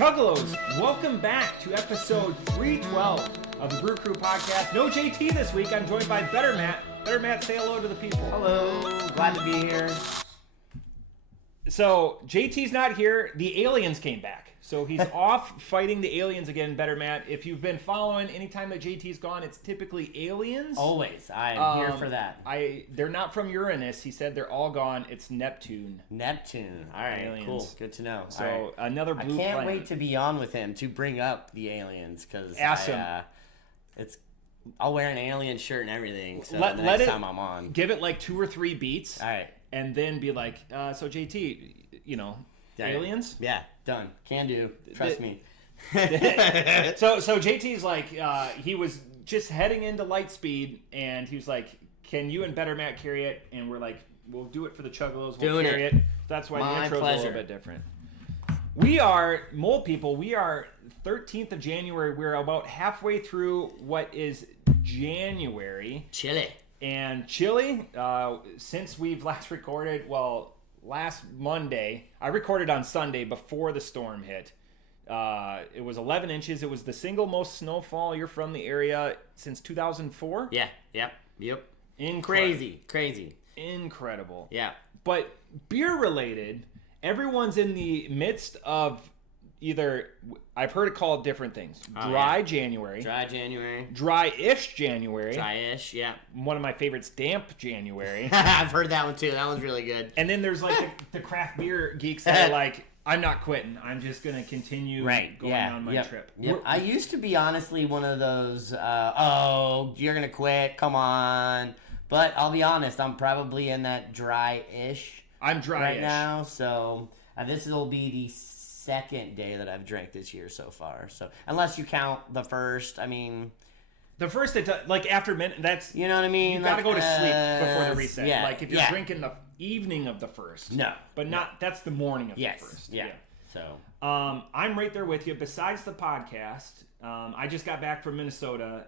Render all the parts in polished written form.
Chuggalos, welcome back to episode 312 of the Brew Crew podcast. No JT this week. I'm joined by Better Matt. Better Matt, say hello to the people. Hello, glad to be here. So, JT's not here. The aliens came back. So he's off fighting the aliens again, Better Matt. If you've been following, anytime that JT's gone, it's typically aliens. Always. I am here for that. They're not from Uranus. He said they're all gone. It's Neptune. Neptune. All right, aliens. Cool. Good to know. So right. another blue I can't planet. wait to be on with him to bring up the aliens because I'll wear an alien shirt and everything. So the next time I'm on, give it like 2 or 3 beats. All right, and then be like, so JT, aliens? Yeah, done. Can do. Trust me. So JT's like, he was just heading into Lightspeed, and he was like, can you and Better Matt carry it? And we're like, we'll do it for the Chuggalos. We'll carry it. That's why the intro's a little bit different. We are, Mole People, we are 13th of January. We're about halfway through what is January. Chilly. And chilly, since we've last recorded, last Monday, I recorded on Sunday before the storm hit. It was 11 inches. It was the single most snowfall. You're from the area since 2004? Yeah, yep. Crazy. Incredible. Yeah. But beer related, everyone's in the midst of either, I've heard it called different things. Dry January. Dry-ish January. Dry-ish, yeah. One of my favorites, damp January. I've heard that one too. That one's really good. And then there's like the craft beer geeks that are like, I'm not quitting. I'm just going to continue going on my trip. Yep. I used to be honestly one of those, you're going to quit. Come on. But I'll be honest, I'm probably in that dry-ish. I'm dry-ish right now. So this will be the second day that I've drank this year so far. So unless you count the first, the first, after midnight, that's, you know what I mean? You got to go to sleep before the reset. Yeah, like if you're drinking the evening of the first. No. But not, that's the morning of the first. Yeah. So. I'm right there with you. Besides the podcast, I just got back from Minnesota.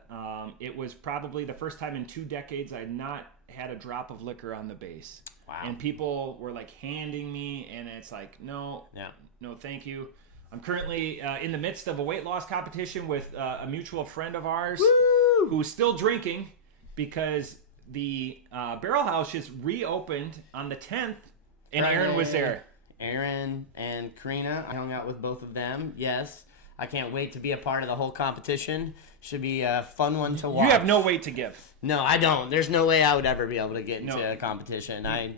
It was probably the first time in 2 decades I had not had a drop of liquor on the base. Wow. And people were like handing me, and it's like, no, thank you. I'm currently in the midst of a weight loss competition with a mutual friend of ours who's still drinking because the Barrel House just reopened on the 10th, and Aaron was there. Aaron and Karina, I hung out with both of them. Yes, I can't wait to be a part of the whole competition. Should be a fun one to watch. You have no weight to give. No, I don't. There's no way I would ever be able to get into a competition. I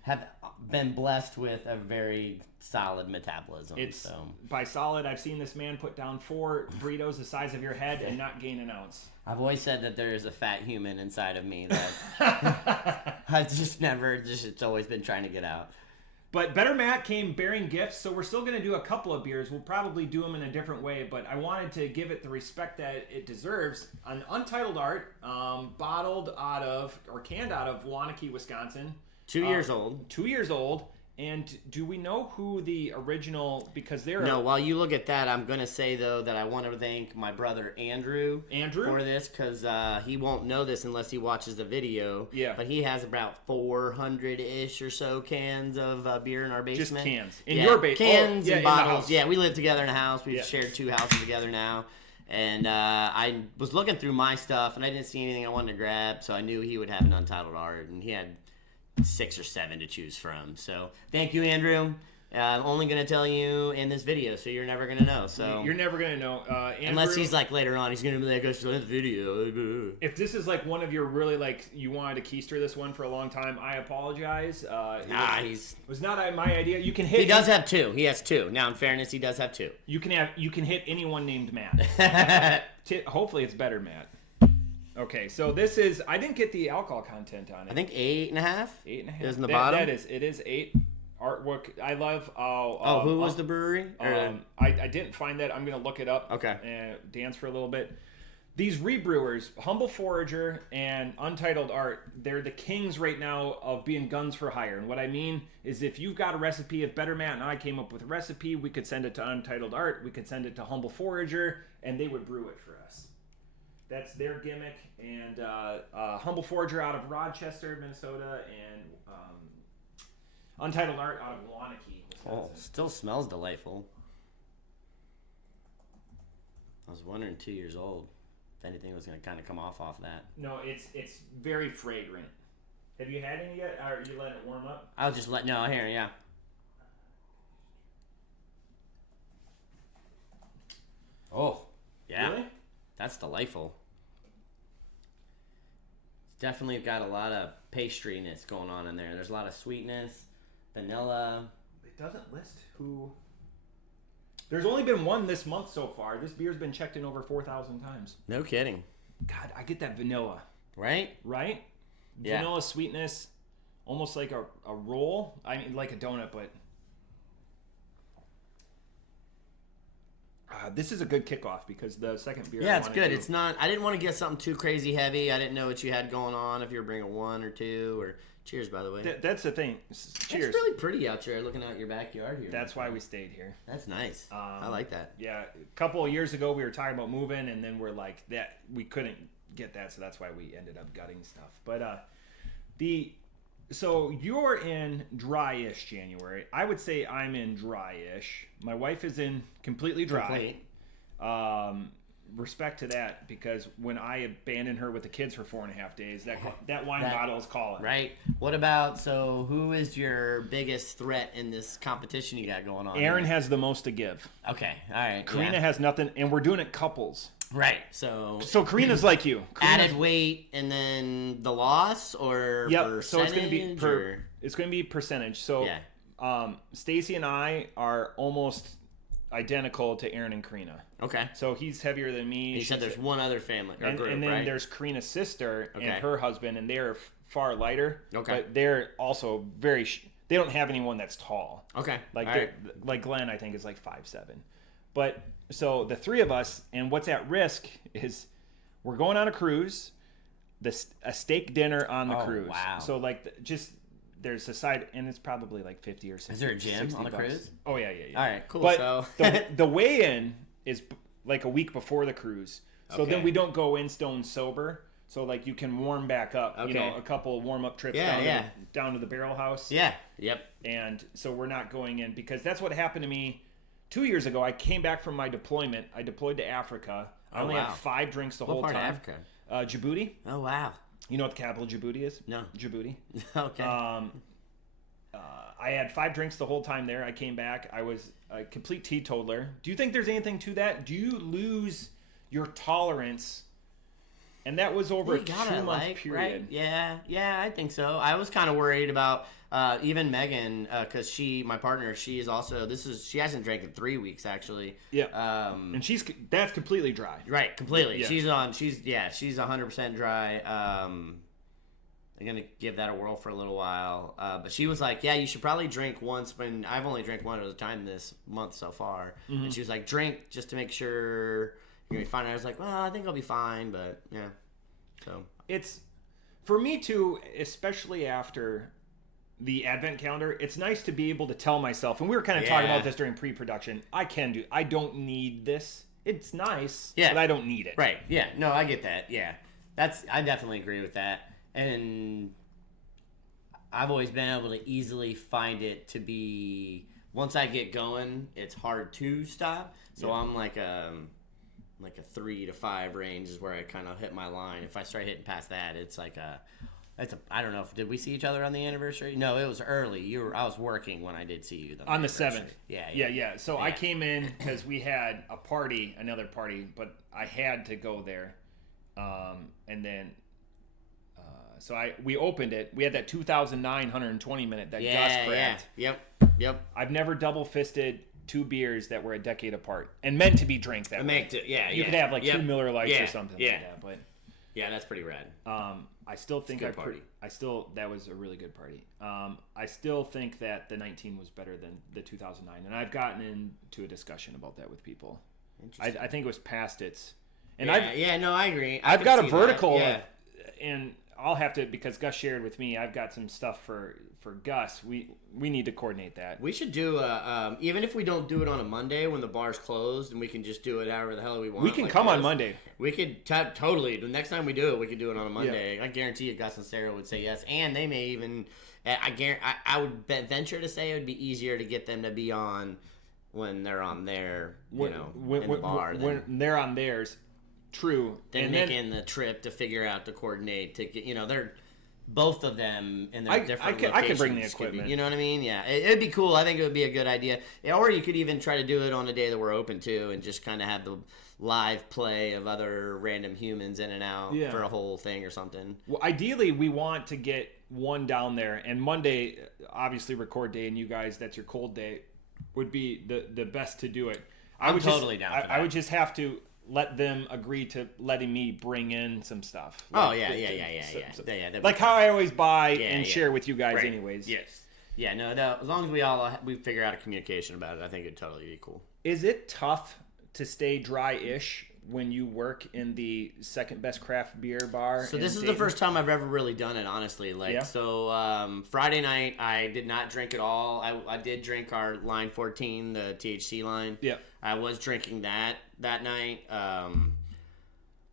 have been blessed with a very solid metabolism. By solid, I've seen this man put down 4 burritos the size of your head and not gain an ounce. I've always said that there is a fat human inside of me that I've it's always been trying to get out. But Better Matt came bearing gifts, so we're still going to do a couple of beers. We'll probably do them in a different way, but I wanted to give it the respect that it deserves. An Untitled Art, bottled out of, or canned out of Waunakee, Wisconsin. 2 years old. 2 years old. And do we know who the original, because they're... No, while you look at that, I'm going to say, though, that I want to thank my brother Andrew for this, because he won't know this unless he watches the video. Yeah. But he has about 400-ish or so cans of beer in our basement. Just cans. In your basement? Cans and bottles. Yeah, we live together in a house. We've shared 2 houses together now. And I was looking through my stuff, and I didn't see anything I wanted to grab, so I knew he would have an Untitled Art, and he had 6 or 7 to choose from. So thank you, Andrew. I'm only going to tell you in this video, so you're never going to know. So you're never going to know. Andrew, unless he's like later on, he's going to be like, I saw the video. If this is like one of your really you wanted to keister this one for a long time, I apologize. It was not my idea. You can hit. He does have 2. He has 2. Now, in fairness, he does have 2. You can hit anyone named Matt. Hopefully, it's Better Matt. Okay, so this is... I didn't get the alcohol content on it. I think 8.5. 8.5. Is in the bottom? It is 8. Artwork. I love... who was the brewery? I didn't find that. I'm going to look it up. Okay. And dance for a little bit. These rebrewers, Humble Forager and Untitled Art, they're the kings right now of being guns for hire. And what I mean is if you've got a recipe, if Better Matt and I came up with a recipe, we could send it to Untitled Art, we could send it to Humble Forager, and they would brew it for us. That's their gimmick. And Humble Forager out of Rochester, Minnesota, and Untitled Art out of Waunakee, Wisconsin. Oh, still smells delightful. was wondering 2 years old if anything was going to kind of come off that. No, it's very fragrant. Have you had any yet? Or are you letting it warm up? I was just letting, no, here, yeah. Oh, yeah. Really? That's delightful. It's definitely got a lot of pastryness going on in there. There's a lot of sweetness, vanilla. It doesn't list who... There's only been one this month so far. This beer's been checked in over 4,000 times. No kidding. God, I get that vanilla. Right? Right? Yeah. Vanilla sweetness, almost like a roll. I mean, like a donut, but... this is a good kickoff because the second beer. Yeah, it's good. It's not. I didn't want to get something too crazy heavy. I didn't know what you had going on. If you were bringing one or two, or cheers, by the way. That's the thing. Cheers. It's really pretty out there, looking out your backyard here. That's why we stayed here. That's nice. I like that. Yeah, a couple of years ago we were talking about moving, and then we're like that we couldn't get that, so that's why we ended up gutting stuff. But so you're in dry-ish January. I would say I'm in dry-ish. My wife is in completely dry. Respect to that, because when I abandoned her with the kids for 4.5 days, that wine bottle is calling. Right. What about, so who is your biggest threat in this competition you got going on? Aaron has the most to give. Okay. All right. Karina has nothing, and we're doing it couples. Right. So Karina's like you. Added weight and then the loss, or yep. So it's going to be percentage. So Stacy and I are almost identical to Aaron and Karina. Okay. So he's heavier than me. He said there's one other family or group, and then right? there's Karina's sister and her husband, and they're far lighter. Okay. But they're also very. They don't have anyone that's tall. Okay. Like Glenn, I think is like 5'7". But so the three of us, and what's at risk is we're going on a cruise, a steak dinner on the cruise. Wow. So there's a side, and it's probably like 50 or 60. Is there a gym on the cruise? Oh yeah. All right, cool. But so the weigh-in is like a week before the cruise, so then we don't go in stone sober. So like you can warm back up. Okay. You know, a couple of warm up trips down to the barrel house. Yeah. Yep. And so we're not going in, because that's what happened to me 2 years ago. I came back from my deployment. I deployed to Africa. I only had 5 drinks the whole time. What part of Africa? Djibouti. Oh wow. You know what the capital of Djibouti is? No. Djibouti. Okay. I had 5 drinks the whole time there. I came back. I was a complete teetotaler. Do you think there's anything to that? Do you lose your tolerance? And that was over a 2-month period. Right? Yeah, I think so. I was kind of worried about even Megan, because my partner, she hasn't drank in 3 weeks actually. Yeah. And that's completely dry. Right, completely. Yeah. She's 100% dry. I'm gonna give that a whirl for a little while. But she was like, yeah, you should probably drink once. When I've only drank one at a time this month so far. Mm-hmm. And she was like, drink just to make sure you're gonna be fine. And I was like, well, I think I'll be fine, but yeah. So it's, for me too, especially after the advent calendar, it's nice to be able to tell myself, and we were kind of talking about this during pre-production, I don't need this. It's nice, but I don't need it. Right, yeah. No, I get that, yeah. I definitely agree with that. And I've always been able to easily find it to be, once I get going, it's hard to stop. So I'm like a 3 to 5 range is where I kind of hit my line. If I start hitting past that, it's like I don't know. Did we see each other on the anniversary? No, it was early. I was working when I did see you. On the 7th. Yeah. So I came in because we had another party, but I had to go there. And then, we opened it. We had that 2,920 minute that Gus cracked. Yep. I've never double fisted 2 beers that were a decade apart and meant to be drank that way. You could have 2 Miller Lights or something like that. But yeah, that's pretty rad. I still think that was a really good party. I still think that the 19 was better than the 2009, and I've gotten into a discussion about that with people. I think it was past its. And I agree. I've got a vertical, and I'll have to, because Gus shared with me. I've got some stuff for Gus. We need to coordinate that. We should do even if we don't do it on a Monday when the bar's closed, and we can just do it however the hell we want. We can come on Monday. We could totally. The next time we do it, we could do it on a Monday. Yeah. I guarantee you, Gus and Sarah would say yes, and they may even. I would venture to say it would be easier to get them to be on when they're on their, when in the bar. When they're on theirs, true. Then making the trip to figure out to coordinate to get, they're both of them in their different locations. I can bring the equipment. You know what I mean? Yeah, it'd be cool. I think it would be a good idea. Or you could even try to do it on a day that we're open to, and just kind of have the live play of other random humans in and out for a whole thing or something. Well, ideally, we want to get one down there, and Monday, obviously record day, and you guys, that's your cold day, would be the best to do it. I'm totally down for that. I would just have to let them agree to letting me bring in some stuff. Like, like how I always buy and share with you guys anyways. Yes. Yeah, no, as long as we figure out a communication about it, I think it'd totally be cool. Is it tough to stay dry-ish when you work in the second best craft beer bar? So this is the first time I've ever really done it, honestly. So Friday night I did not drink at all. I did drink our line 14, the THC line. Yeah. I was drinking that night.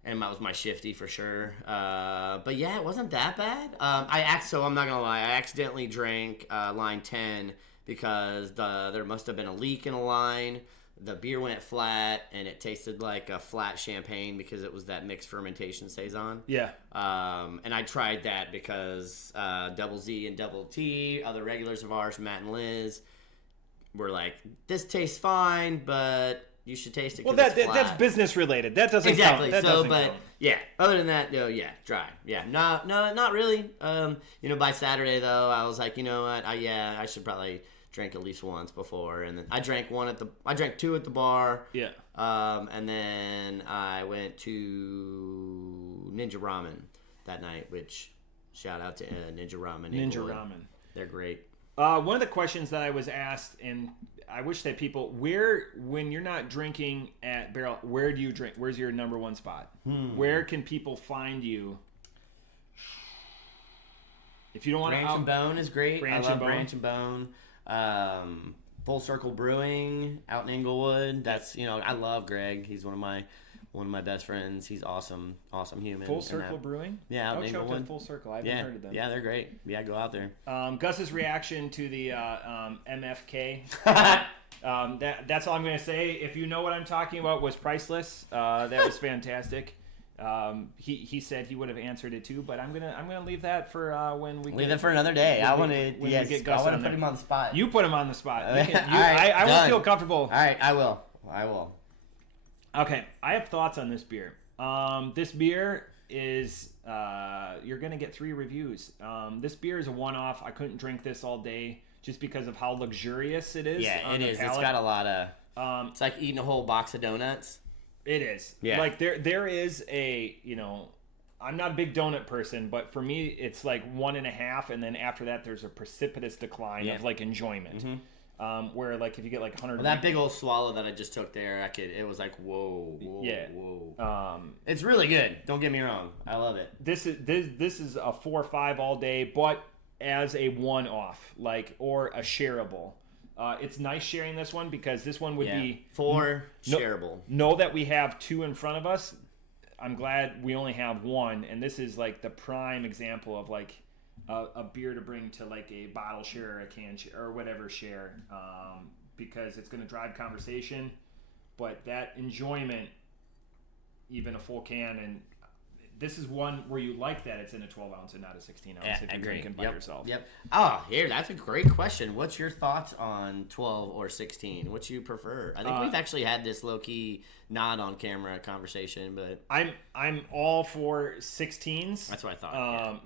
And that was my shifty for sure. But yeah, it wasn't that bad. So I'm not gonna lie, I accidentally drank line 10 because there must have been a leak in a line. The beer went flat, and it tasted like a flat champagne because it was that mixed fermentation saison. Yeah. And I tried that because Double Z and Double T, other regulars of ours, Matt and Liz, were like, "This tastes fine, but you should taste it." Well, that's business related. That doesn't exactly. count. Count. Yeah. Other than that, dry. Yeah. No, not really. By Saturday though, I was like, you know what? I should probably drink at least once before, and then I drank two at the bar. Yeah. And then I went to Ninja Ramen that night, which shout out to Ninja Ramen. Ninja Ramen. They're great. One of the questions that I was asked, and I wish that people, when you're not drinking at Barrel, where do you drink? Where's your number one spot? Where can people find you? If you don't want to... Branch and Bone is great. I love Branch and Bone. Full Circle Brewing out in Inglewood. That's I love Greg. He's one of my best friends. He's awesome human. Full Circle Brewing. Yeah, out in Inglewood. Full Circle. I haven't heard of them. Yeah, they're great. Yeah, go out there. Gus's reaction to the MFK. That's all I'm gonna say. If you know what I'm talking about, was priceless. That was fantastic. He said he would have answered it too, but I'm gonna leave that for when we leave it for another day. I want to put him on the spot. You put him on the spot. I will feel comfortable. All right, I will. Okay, I have thoughts on this beer. This beer is you're gonna get 3 reviews. This beer is a one-off. I couldn't drink this all day just because of how luxurious it is. Yeah, it is. It's got a lot of. It's like eating a whole box of donuts. It is. Yeah. Like there is a, I'm not a big donut person, but for me it's like 1.5, and then after that there's a precipitous decline of like enjoyment. Mm-hmm. Where like if you get like 100. Well, that big old swallow that I just took there, it was like whoa. It's really good. Don't get me wrong. I love it. This is a 4 or 5 all day, but as a one-off, or a shareable. It's nice sharing this one because this one would be 4 shareable. Know that we have 2 in front of us. I'm glad we only have 1, and this is like the prime example of like a beer to bring to like a bottle share or a can share or whatever share, because it's going to drive conversation, but that enjoyment, even a full can, and this is one where you like that it's in a 12 ounce and not a 16 ounce if you're drinking by yourself. Yep. Oh, that's a great question. What's your thoughts on 12 or 16? What you prefer? I think we've actually had this low key not on camera conversation, but I'm all for 16s. That's what I thought.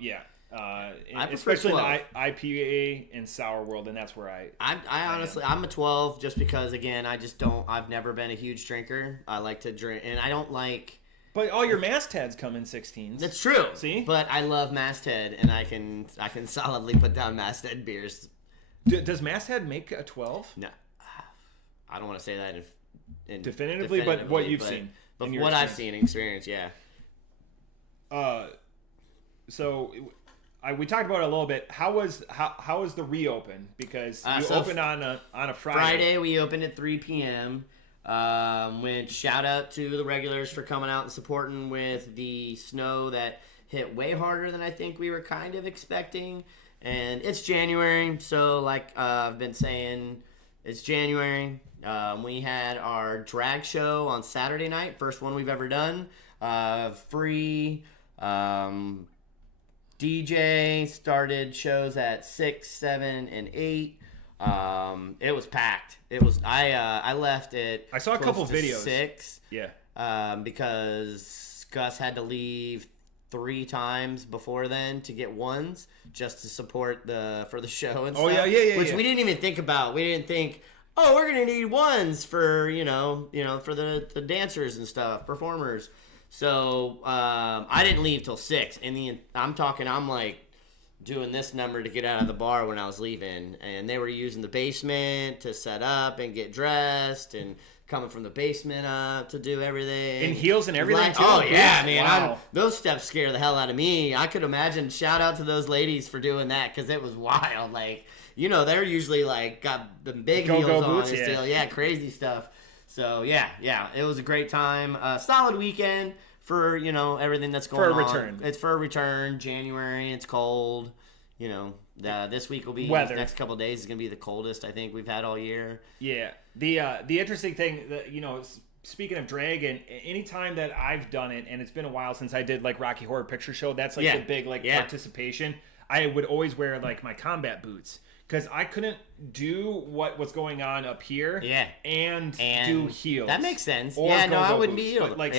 I especially in the IPA and sour world, and that's where I honestly I'm a 12 just because again I've never been a huge drinker. I like to drink, and I don't like. But all your mastheads come in 16s. That's true. See? But I love masthead, and I can solidly put down masthead beers. Does masthead make a 12? No. I don't want to say that definitively, but what you've seen. But what I've seen and experienced, yeah. So we talked about it a little bit. How was the reopen? Because you opened on a Friday. Friday we opened at 3 p.m. Went shout out to the regulars for coming out and supporting with the snow that hit way harder than I think we were kind of expecting. And it's January, so like I've been saying, It's January. We had our drag show on Saturday night, first one we've ever done. Free DJ, started shows at 6, 7, and 8. It was packed. It was. I left it. I saw a couple videos. 6. Yeah. Because Gus had to leave 3 times before then to get ones just to support for the show and stuff. Oh yeah. Which we didn't even think about. We didn't think, oh, we're gonna need ones for for the dancers and stuff, performers. So I didn't leave till 6, and I'm like doing this number to get out of the bar when I was leaving, and they were using the basement to set up and get dressed and coming from the basement up to do everything. In heels and everything, too? Oh, yeah, man. Wow. Those steps scare the hell out of me. I could imagine. Shout out to those ladies for doing that, because it was wild. Like, they're usually, like, got the big heels on boots, and still. Yeah, crazy stuff. So, yeah, it was a great time. Solid weekend for, everything that's going on. For a return. It's for a return. January, it's cold. This week will be, weather. The next couple of days is going to be the coldest I think we've had all year. Yeah. The interesting thing, speaking of drag, and anytime that I've done it, and it's been a while since I did like Rocky Horror Picture Show, that's like the big participation. I would always wear like my combat boots because I couldn't do what was going on up here. And do heels. That makes sense. Or I wouldn't boots, be able but like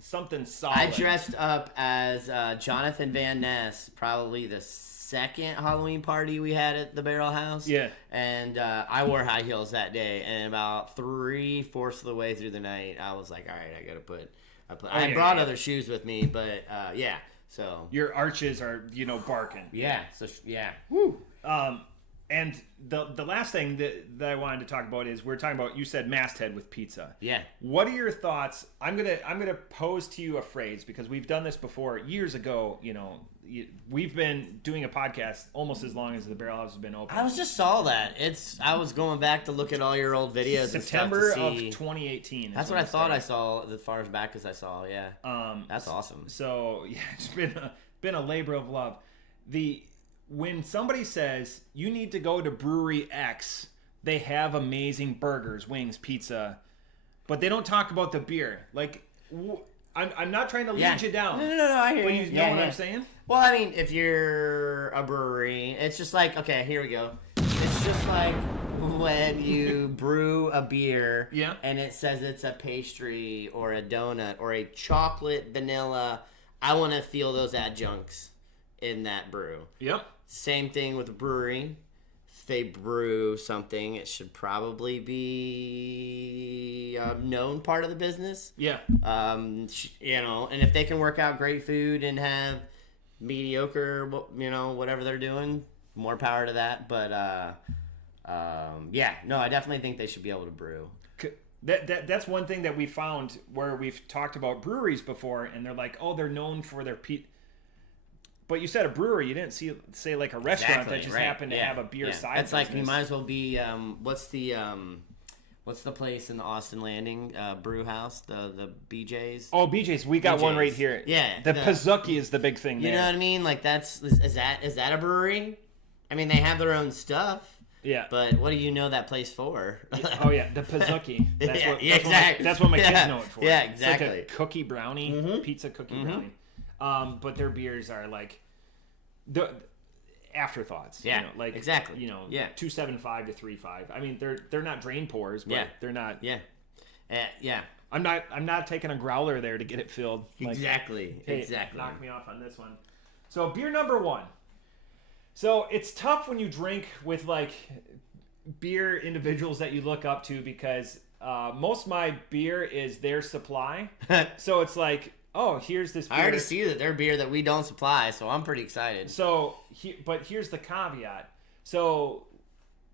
something solid. I dressed up as Jonathan Van Ness, probably the second Halloween party we had at the Barrel House. Yeah. And I wore high heels that day, and about 3/4 of the way through the night, I was like, all right, I gotta put. I brought other shoes with me, but so your arches are barking. Yeah. So yeah. Woo. And the last thing that I wanted to talk about is we're talking about, you said masthead with pizza. Yeah. What are your thoughts? I'm gonna pose to you a phrase because we've done this before years ago. We've been doing a podcast almost as long as the Barrel House has been open. I just saw that. I was going back to look at all your old videos. September and stuff of to see. 2018. That's what I thought I saw as far as back as I saw. Yeah. That's awesome. So yeah, it's been a labor of love. When somebody says you need to go to Brewery X, they have amazing burgers, wings, pizza, but they don't talk about the beer. Like, I'm not trying to lead you down. No, I hear but you. You know what I'm saying? Well, I mean, if you're a brewery, it's just like, okay, here we go. It's just like when you brew a beer and it says it's a pastry or a donut or a chocolate vanilla. I want to feel those adjuncts in that brew. Yep. Same thing with a brewery. If they brew something, it should probably be a known part of the business. Yeah. And if they can work out great food and have mediocre, whatever they're doing, more power to that. But I definitely think they should be able to brew. That's one thing that we found where we've talked about breweries before, and they're like, oh, they're known for their But you said a brewery. You didn't say like a restaurant that just happened to have a beer side. That's like you might as well be. What's the place in the Austin Landing brew house? The BJ's. Oh, BJ's. We got one right here. Yeah. The Pizookie is the big thing there. You know what I mean? Like is that a brewery? I mean, they have their own stuff. Yeah. But what do you know that place for? Oh yeah, the Pizookie. Exactly. That's what my kids know it for. Yeah, exactly. It's like a cookie brownie, pizza cookie brownie. But their beers are like the afterthoughts. Yeah, exactly. 2.75 to 3.5. I mean, they're not drain pours, but they're not. Yeah. I'm not taking a growler there to get it filled. Like, exactly. Hey, exactly. Knock me off on this one. So beer number 1. So it's tough when you drink with like beer individuals that you look up to because most of my beer is their supply. So it's like, oh, here's this beer. I already see that they're beer that we don't supply, so I'm pretty excited. So, but here's the caveat. So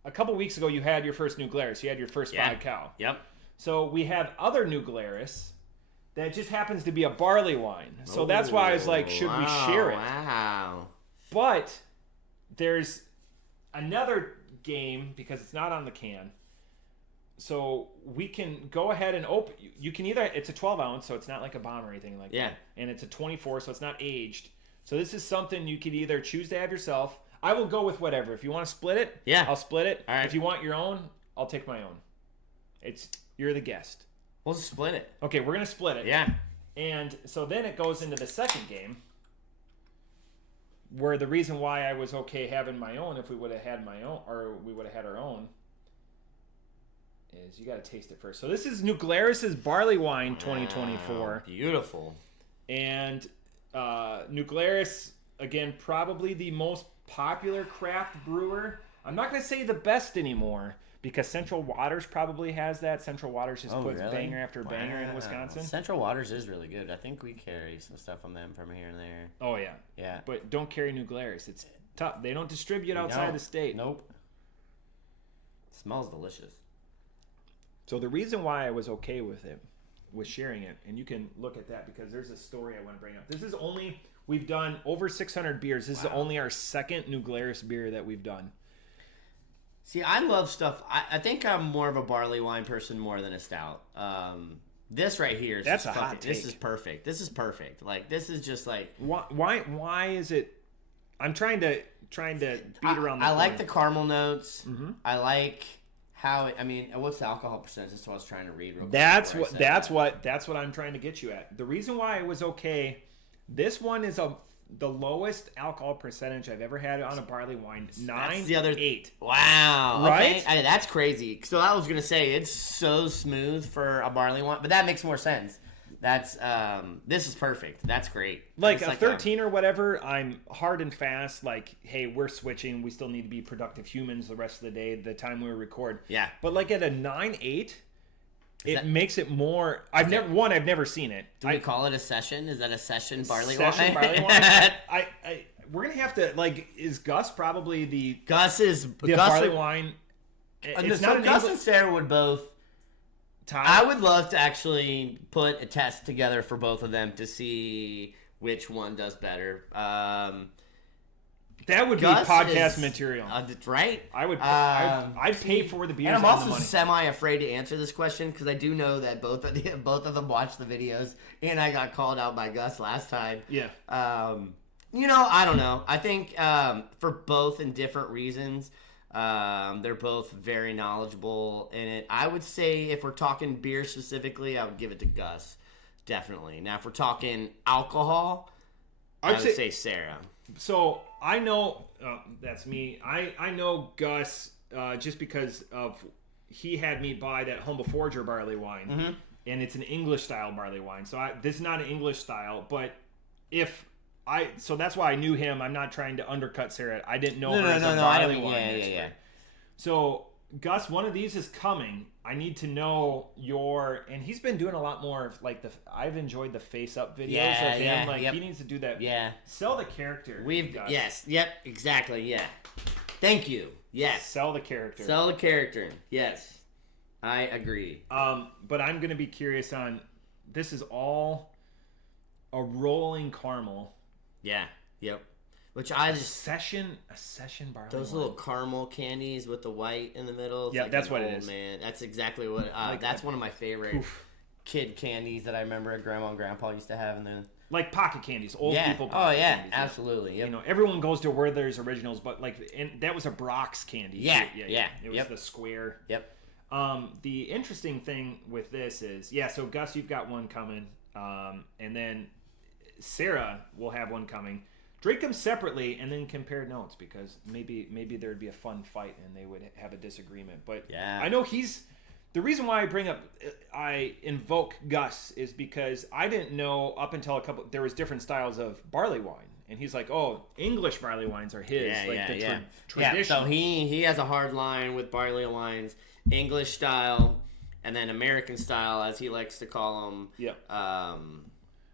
a couple weeks ago, you had your first new Glarus. You had your first 5 cow. Yep. So we have other new Glarus that just happens to be a barley wine. So that's why I was like, should we share it? Wow. But there's another game because it's not on the can. So we can go ahead and open. You can either, it's a 12 ounce, so it's not like a bomb or anything like that. And it's a 24, so it's not aged. So this is something you could either choose to have yourself. I will go with whatever. If you want to split it, I'll split it. All right. If you want your own, I'll take my own. You're the guest. We'll split it. Okay, we're gonna split it. Yeah. And so then it goes into the second game, where the reason why I was okay having my own, if we would have had my own, or we would have had our own, is you got to taste it first. So this is New Glarus's Barleywine 2024. Wow, beautiful. And New Glarus, again, probably the most popular craft brewer. I'm not going to say the best anymore, because Central Waters probably has that. Central Waters just puts banger after banger in Wisconsin. Central Waters is really good. I think we carry some stuff from them from here and there. Oh, yeah. Yeah. But don't carry New Glarus. It's tough. They don't distribute outside the state. Nope. It smells delicious. So the reason why I was okay with sharing it, and you can look at that because there's a story I want to bring up. This is only, we've done over 600 beers. This is only our second New Glarus beer that we've done. See, I love stuff. I think I'm more of a barley wine person more than a stout. This right here is That's just a hot take. This is perfect. This is perfect. Like, this is just like... Why is it... I'm trying to beat around the I like point. the caramel notes. Mm-hmm. I like how... what's the alcohol percentage? That's what I was trying to read real quick. That's what I'm trying to get you at. The reason why it was okay... This one is the lowest alcohol percentage I've ever had on a barley wine. 9.8. Wow. Right? Okay. That's crazy. So I was going to say, it's so smooth for a barley wine, but that makes more sense. That's, this is perfect. That's great. Like a 13 or whatever, I'm hard and fast. Like, hey, we're switching. We still need to be productive humans the rest of the day, the time we record. Yeah. But like at a 9.8, makes it more. I've never seen it. Do we call it a session? Is that a session barley wine? Session barley wine. We're gonna have to is Gus probably the barley wine? It's not Gus and Sarah would both. I would love to actually put a test together for both of them to see which one does better. That would Gus be podcast material, right? I would. I'd pay for the beers. And I'm also semi-afraid to answer this question because I do know that both of them watched the videos, and I got called out by Gus last time. Yeah. I don't know. I think for both in different reasons, they're both very knowledgeable in it. I would say if we're talking beer specifically, I would give it to Gus, definitely. Now, if we're talking alcohol, I would say Sarah. So I know that's me. I know Gus just because of he had me buy that Humble Forager barley wine, and it's an English style barley wine. So this is not an English style, but so that's why I knew him. I'm not trying to undercut Sarah. I didn't know her as a barley wine expert. Yeah. So Gus, one of these is coming. I need to know and he's been doing a lot more of like I've enjoyed the face up videos of him. He needs to do that. Yeah. Sell the character. Yes. Yep. Exactly. Yeah. Thank you. Yes. Sell the character. Sell the character. Yes. I agree. But I'm going to be curious on, this is all a rolling caramel. Yeah. Yep. Which a session barley those wine. Little caramel candies with the white in the middle. Yeah, that's what it is. Man, that's exactly what. That's one of my favorite kid candies that I remember Grandma and Grandpa used to have in the. Like pocket candies, old people. Candies, absolutely. Yep. Everyone goes to where there's originals, but and that was a Brock's candy. Yeah. It was the square. Yep. The interesting thing with this is, so Gus, you've got one coming, and then Sarah will have one coming. Drink them separately and then compare notes because maybe there'd be a fun fight and they would have a disagreement. But I know the reason why I invoke Gus is because I didn't know up until there was different styles of barley wine. And he's like, English barley wines are his. Tradition. Yeah, so he has a hard line with barley wines, English style, and then American style, as he likes to call them. Yep.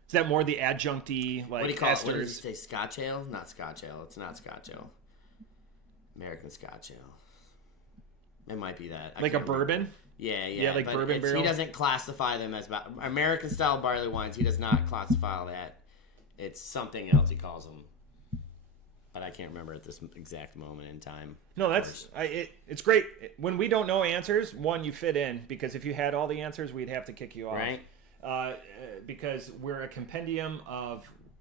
Is that more the adjuncty, like, what do you call esters? It? What did you say? Scotch ale? Not Scotch ale. It's not Scotch ale. American Scotch ale. It might be that. Like a bourbon? Yeah, like bourbon barrel. He doesn't classify them as American style barley wines. He does not classify that. It's something else he calls them. But I can't remember at this exact moment in time. No, it's great. When we don't know answers, you fit in. Because if you had all the answers, we'd have to kick you off. Right. Because we're a compendium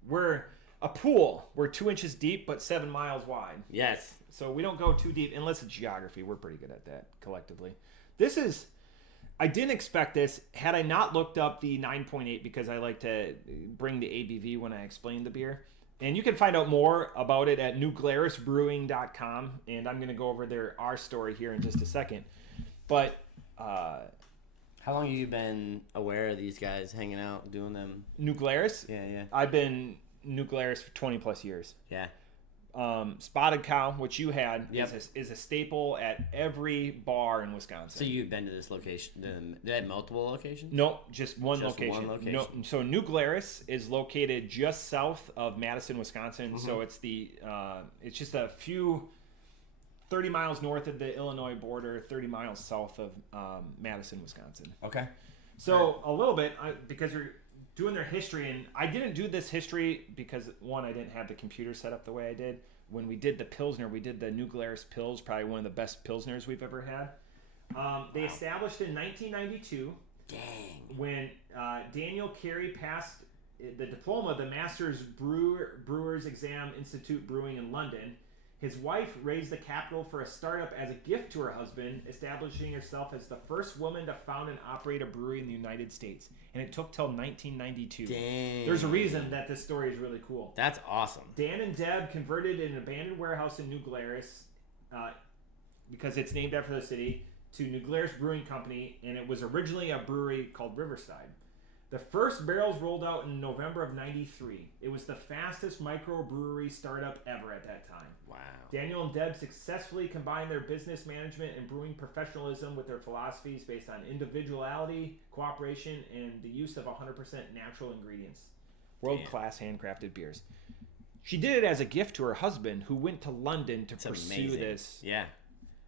we're a pool. We're 2 inches deep, but 7 miles wide. Yes. So we don't go too deep unless it's geography. We're pretty good at that collectively. This is. I didn't expect this. Had I not looked up the 9.8 because I like to bring the ABV when I explain the beer. And you can find out more about it at newglarusbrewing.com. And I'm going to go over our story here in just a second. But how long have you been aware of these guys hanging out, doing them? New Glarus? Yeah. I've been New Glarus for 20 plus years. Yeah. Spotted Cow, which you had, Yep. is a staple at every bar in Wisconsin. So you've been to this location? They had multiple locations? No, just one Just location. one location. No, so New Glarus is located just south of Madison, Wisconsin. So it's it's just a few 30 miles north of the Illinois border, 30 miles south of Madison, Wisconsin. Okay. So a little bit, because you're doing their history, and I didn't do this history because, one, I didn't have the computer set up the way I did. When we did the Pilsner, we did the New Glarus Pils, probably one of the best Pilsners we've ever had. They established in 1992. Dang. When Daniel Carey passed the diploma, the Master's Brewers Exam Institute Brewing in London. His wife raised the capital for a startup as a gift to her husband, establishing herself as the first woman to found and operate a brewery in the United States. And it took till 1992. Dang. There's a reason that this story is really cool. That's awesome. Dan and Deb converted an abandoned warehouse in New Glarus, because it's named after the city, to New Glarus Brewing Company, and it was originally a brewery called Riverside. The first barrels rolled out in November of 93. It was the fastest microbrewery startup ever at that time. Wow. Daniel and Deb successfully combined their business management and brewing professionalism with their philosophies based on individuality, cooperation, and the use of 100% natural ingredients. World-class handcrafted beers. She did it as a gift to her husband, who went to London to pursue this. Yeah.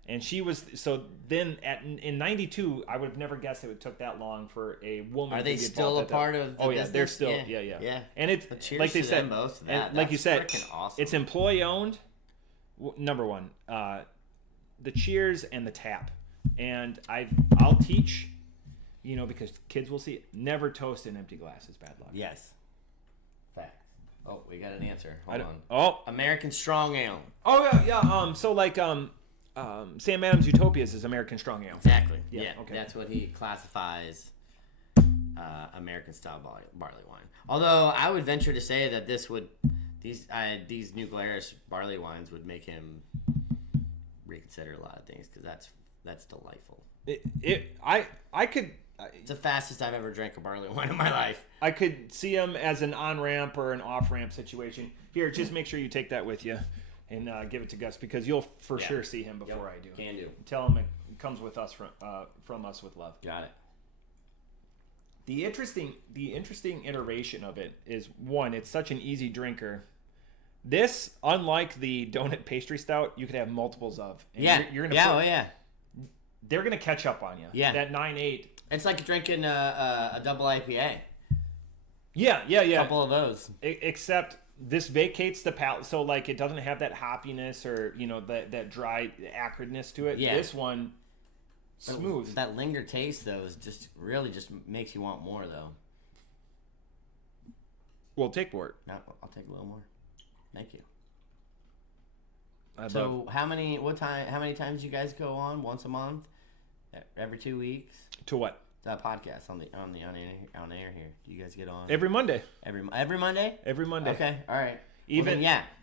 And she was, so then in 92, I would have never guessed it took that long for a woman Are to they get still a involved part of the Oh, yeah, business? they're still, Yeah. yeah. And it's, Well, cheers like they to said, them both to that. and like you said, That's freaking awesome. it's employee-owned, number one. The cheers and the tap. And I'll teach, because kids will see it. Never toast in empty glasses, bad luck. Yes. Fact. Oh, we got an answer. Hold on. Oh. American Strong Ale. Oh, yeah. So like, Sam Adams' Utopias is American Strong Ale. Exactly. Yeah, Yeah. okay. That's what he classifies American style barley wine. Although I would venture to say that these New Glarus barley wines would make him reconsider a lot of things, because that's delightful. I could. It's the fastest I've ever drank a barley wine in my life. I could see him as an on-ramp or an off-ramp situation. Here, just make sure you take that with you and give it to Gus, because you'll for sure see him before I do. Can do. Tell him it comes with us from us with love. Got it. The interesting iteration of it is, one, it's such an easy drinker. This, unlike the donut pastry stout, you could have multiples of. And you're gonna they're gonna catch up on you. Yeah. That 9.8. It's like drinking a double IPA. Yeah. A couple of those. Except this vacates the palate, so like it doesn't have that hoppiness or that dry acridness to it. Yeah. This one, smooth. That linger taste though is just really just makes you want more though. Well, take more. No, I'll take a little more. Thank you. How many times you guys go on? Once a month? Every 2 weeks? To what? That podcast on air here. Do you guys get on Every Monday. Every Monday? Every Monday. Okay, all right.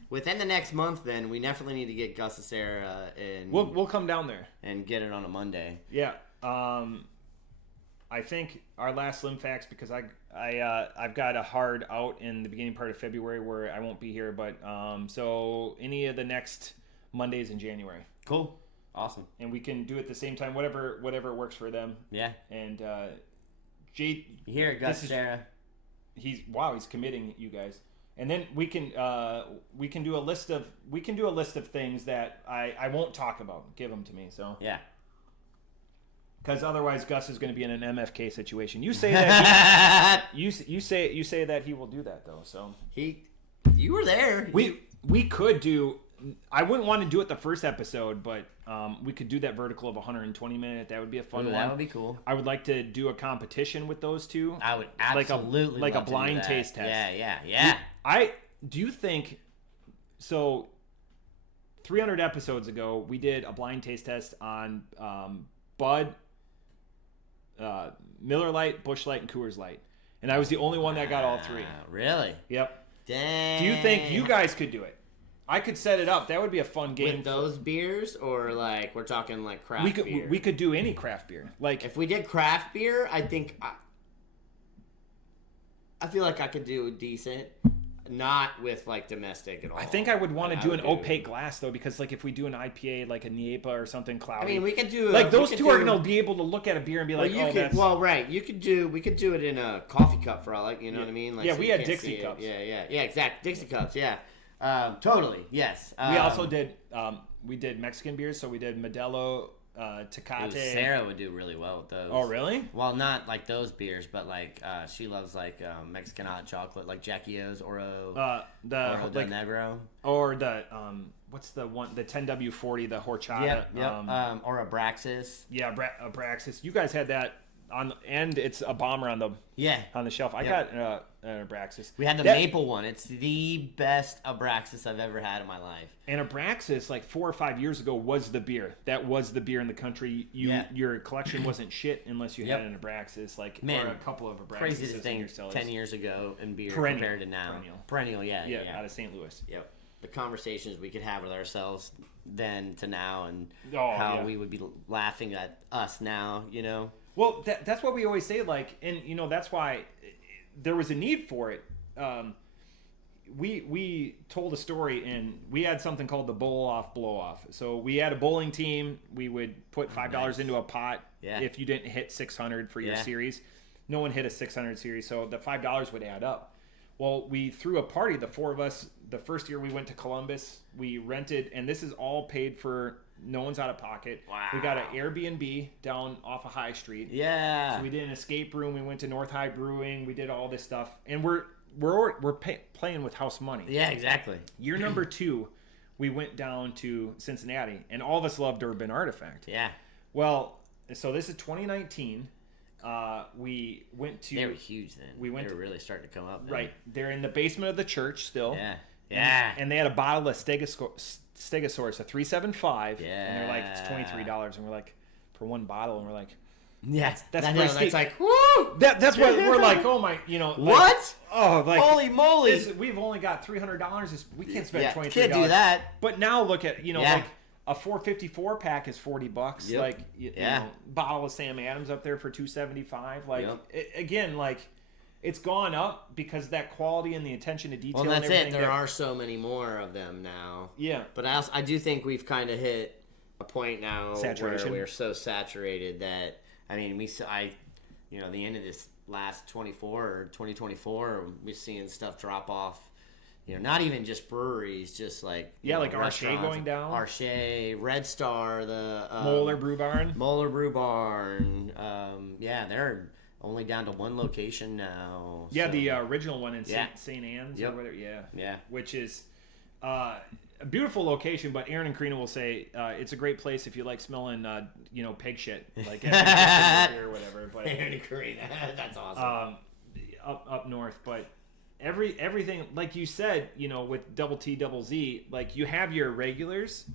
Within the next month, then we definitely need to get Gus and Sarah and we'll come down there and get it on a Monday. Yeah. I think our last Slim Facts, because I've got a hard out in the beginning part of February where I won't be here, but so any of the next Mondays in January. Cool. Awesome. And we can do it the same time, whatever works for them. Yeah. And Jade, you hear it, Gus, Sarah. He's committing you guys. And then we can do a list of things that I won't talk about. Give them to me. So yeah. Because otherwise, Gus is going to be in an MFK situation. You say that you say that he will do that though. So you were there. We could do. I wouldn't want to do it the first episode, but we could do that vertical of 120 minute. That would be a fun one. That would be cool. I would like to do a competition with those two. I would absolutely like love a blind to do that. taste test. Yeah. Do you think so? 300 episodes ago, we did a blind taste test on Bud, Miller Lite, Busch Light, and Coors Light. And I was the only one that got all three. Really? Yep. Dang. Do you think you guys could do it? I could set it up. That would be a fun game. With those beers, or like we're talking like craft beer? We could do any craft beer. Like if we did craft beer, I think I feel like I could do decent. Not with like domestic at all. I think I would want to do an opaque glass though, because like if we do an IPA, like a NEIPA or something cloudy. I mean, we could do like those two are gonna be able to look at a beer and be like, that's... Well, right. We could do it in a coffee cup for all, like, you know what I mean? Like, yeah, so we had Dixie cups. Yeah, exactly. Dixie cups. Yeah, totally. Yes. We also did Mexican beers, so we did Modelo. Tecate. Sarah would do really well with those. Oh, really? Well, not like those beers, but like she loves like Mexican hot chocolate, like Jackie O's Oro. Oro del Negro. Or the what's the one? The 10W40, the horchata. Yep. Or Abraxas. Yeah, Abraxas. You guys had that on, and it's a bomber on the shelf. I got an Abraxas. We had the maple one. It's the best Abraxas I've ever had in my life. And Abraxas, like 4 or 5 years ago, was the beer. That was the beer in the country. Your collection wasn't shit unless you had an Abraxas, or a couple of Abraxas. Craziest thing 10 years ago in beer compared to now. Perennial, yeah, out of St. Louis. Yep. The conversations we could have with ourselves then to now, and how we would be laughing at us now, you know. Well, that's what we always say, like, and you know that's why there was a need for it. We told a story, and we had something called the bowl off blow off. So we had a bowling team. We would put $5 into a pot if you didn't hit 600 for your series. No one hit a 600 series, so the $5 would add up. Well, we threw a party, the four of us. The first year we went to Columbus, we rented, and this is all paid for. No one's out of pocket. Wow. We got an Airbnb down off of High Street. Yeah. So we did an escape room. We went to North High Brewing. We did all this stuff, and we're playing with house money. Yeah, exactly. Year number 2, we went down to Cincinnati, and all of us loved Urban Artifact. Yeah. Well, so this is 2019. We went to. They were huge then. They were really starting to come up. Then. Right. They're in the basement of the church still. Yeah. Yeah. And they had a bottle of Stegosaurus, a 375. Yeah. And they're like, it's $23. And we're like, for one bottle. And we're like, yeah, that's pretty steep. That's like, woo! That's what we're like, oh my, you know. Like, what? Oh, like. Holy moly. We've only got $300. We can't spend $23. Can't do that. But now look at, like a 454 pack is $40. Yep. Like, you know, bottle of Sam Adams up there for $275. Like, again, like. It's gone up because of that quality and the attention to detail. Well, that's and everything. There are so many more of them now. Yeah. But I do think we've kind of hit a point now where we're so saturated that, I mean, the end of this last 2024, we're seeing stuff drop off. You know, not even just breweries, just like like Arche going down. Arche, Red Star, the Moeller Brew Barn. They're only down to one location now. Yeah, the original one in St. Anne's or whatever. Yeah. Which is a beautiful location, but Aaron and Karina will say it's a great place if you like smelling, pig shit, like or whatever. But Aaron and Karina, that's awesome. Up north, but everything like you said, with Double T Double Z, like you have your regulars.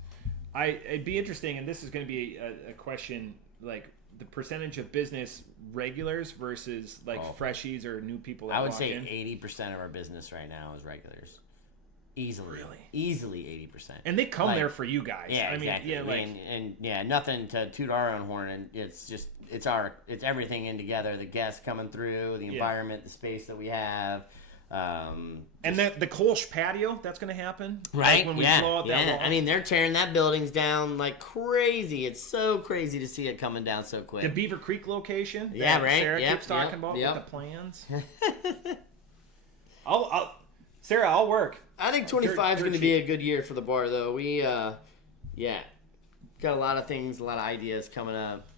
It'd be interesting, and this is going to be a question like. The percentage of business regulars versus freshies or new people that I would walk say in. 80% of our business right now is regulars. Easily. Really? Easily 80%. And they come there for you guys. Yeah, I mean, exactly. Nothing to toot our own horn, and it's just it's everything in together. The guests coming through, the environment, the space that we have. And the Kolsch patio, that's going to happen, right? Like when we blow out that wall. I mean, they're tearing that buildings down like crazy. It's so crazy to see it coming down so quick. The Beaver Creek location, Sarah keeps talking about with the plans. Sarah, I'll work. I think 25 is going to be a good year for the bar, though. We, got a lot of things, a lot of ideas coming up,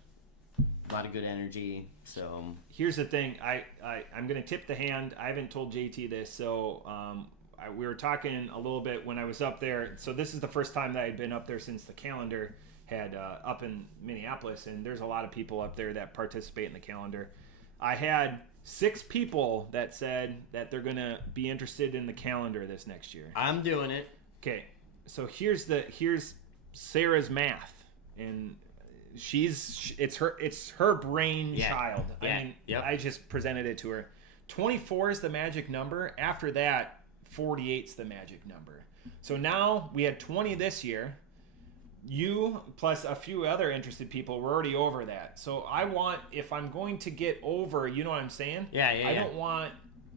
a lot of good energy. So here's the thing, I'm going to tip the hand. I haven't told JT this, so we were talking a little bit when I was up there. So this is the first time that I'd been up there since the calendar had up in Minneapolis, and there's a lot of people up there that participate in the calendar. I had 6 people that said that they're going to be interested in the calendar this next year. I'm doing it. Okay, so here's Sarah's math, and it's her brain child. Yeah. I mean, I just presented it to her. 24 is the magic number. After that, 48 is the magic number. So now we had 20 this year. You plus a few other interested people were already over that. So I want, if I'm going to get over, you know what I'm saying? I don't want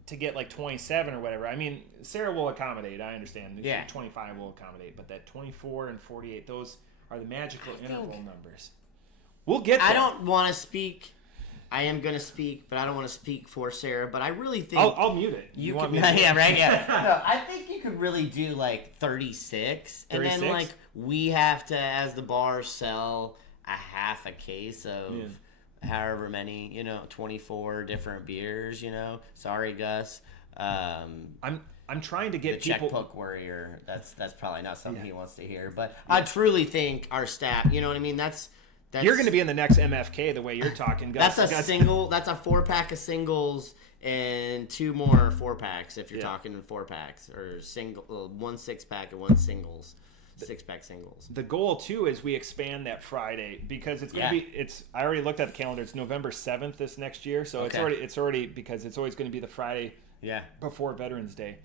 to get like 27 or whatever. I mean, Sarah will accommodate. I understand. 25 will accommodate, but that 24 and 48, those are the magical interval numbers. We'll get there. I don't want to speak. I am going to speak, but I don't want to speak for Sarah. But I really think I'll mute it. You want me to? Yeah, right. Yeah. No, I think you could really do like 36, and then like we have to, as the bar, sell a half a case of however many, 24 different beers. Sorry, Gus. I'm trying to get the people. Checkbook warrior. That's probably not something he wants to hear. But I truly think our staff. You know what I mean? That's you're going to be in the next MFK the way you're talking, Gus. That's a single. That's a 4-pack of singles and 2 more 4-packs if you're talking 4-packs or single 1 6-pack and 1 singles. 6-pack singles. The goal too is we expand that Friday because it's going to be. I already looked at the calendar. It's November 7th this next year, so it's already because it's always going to be the Friday before Veterans Day.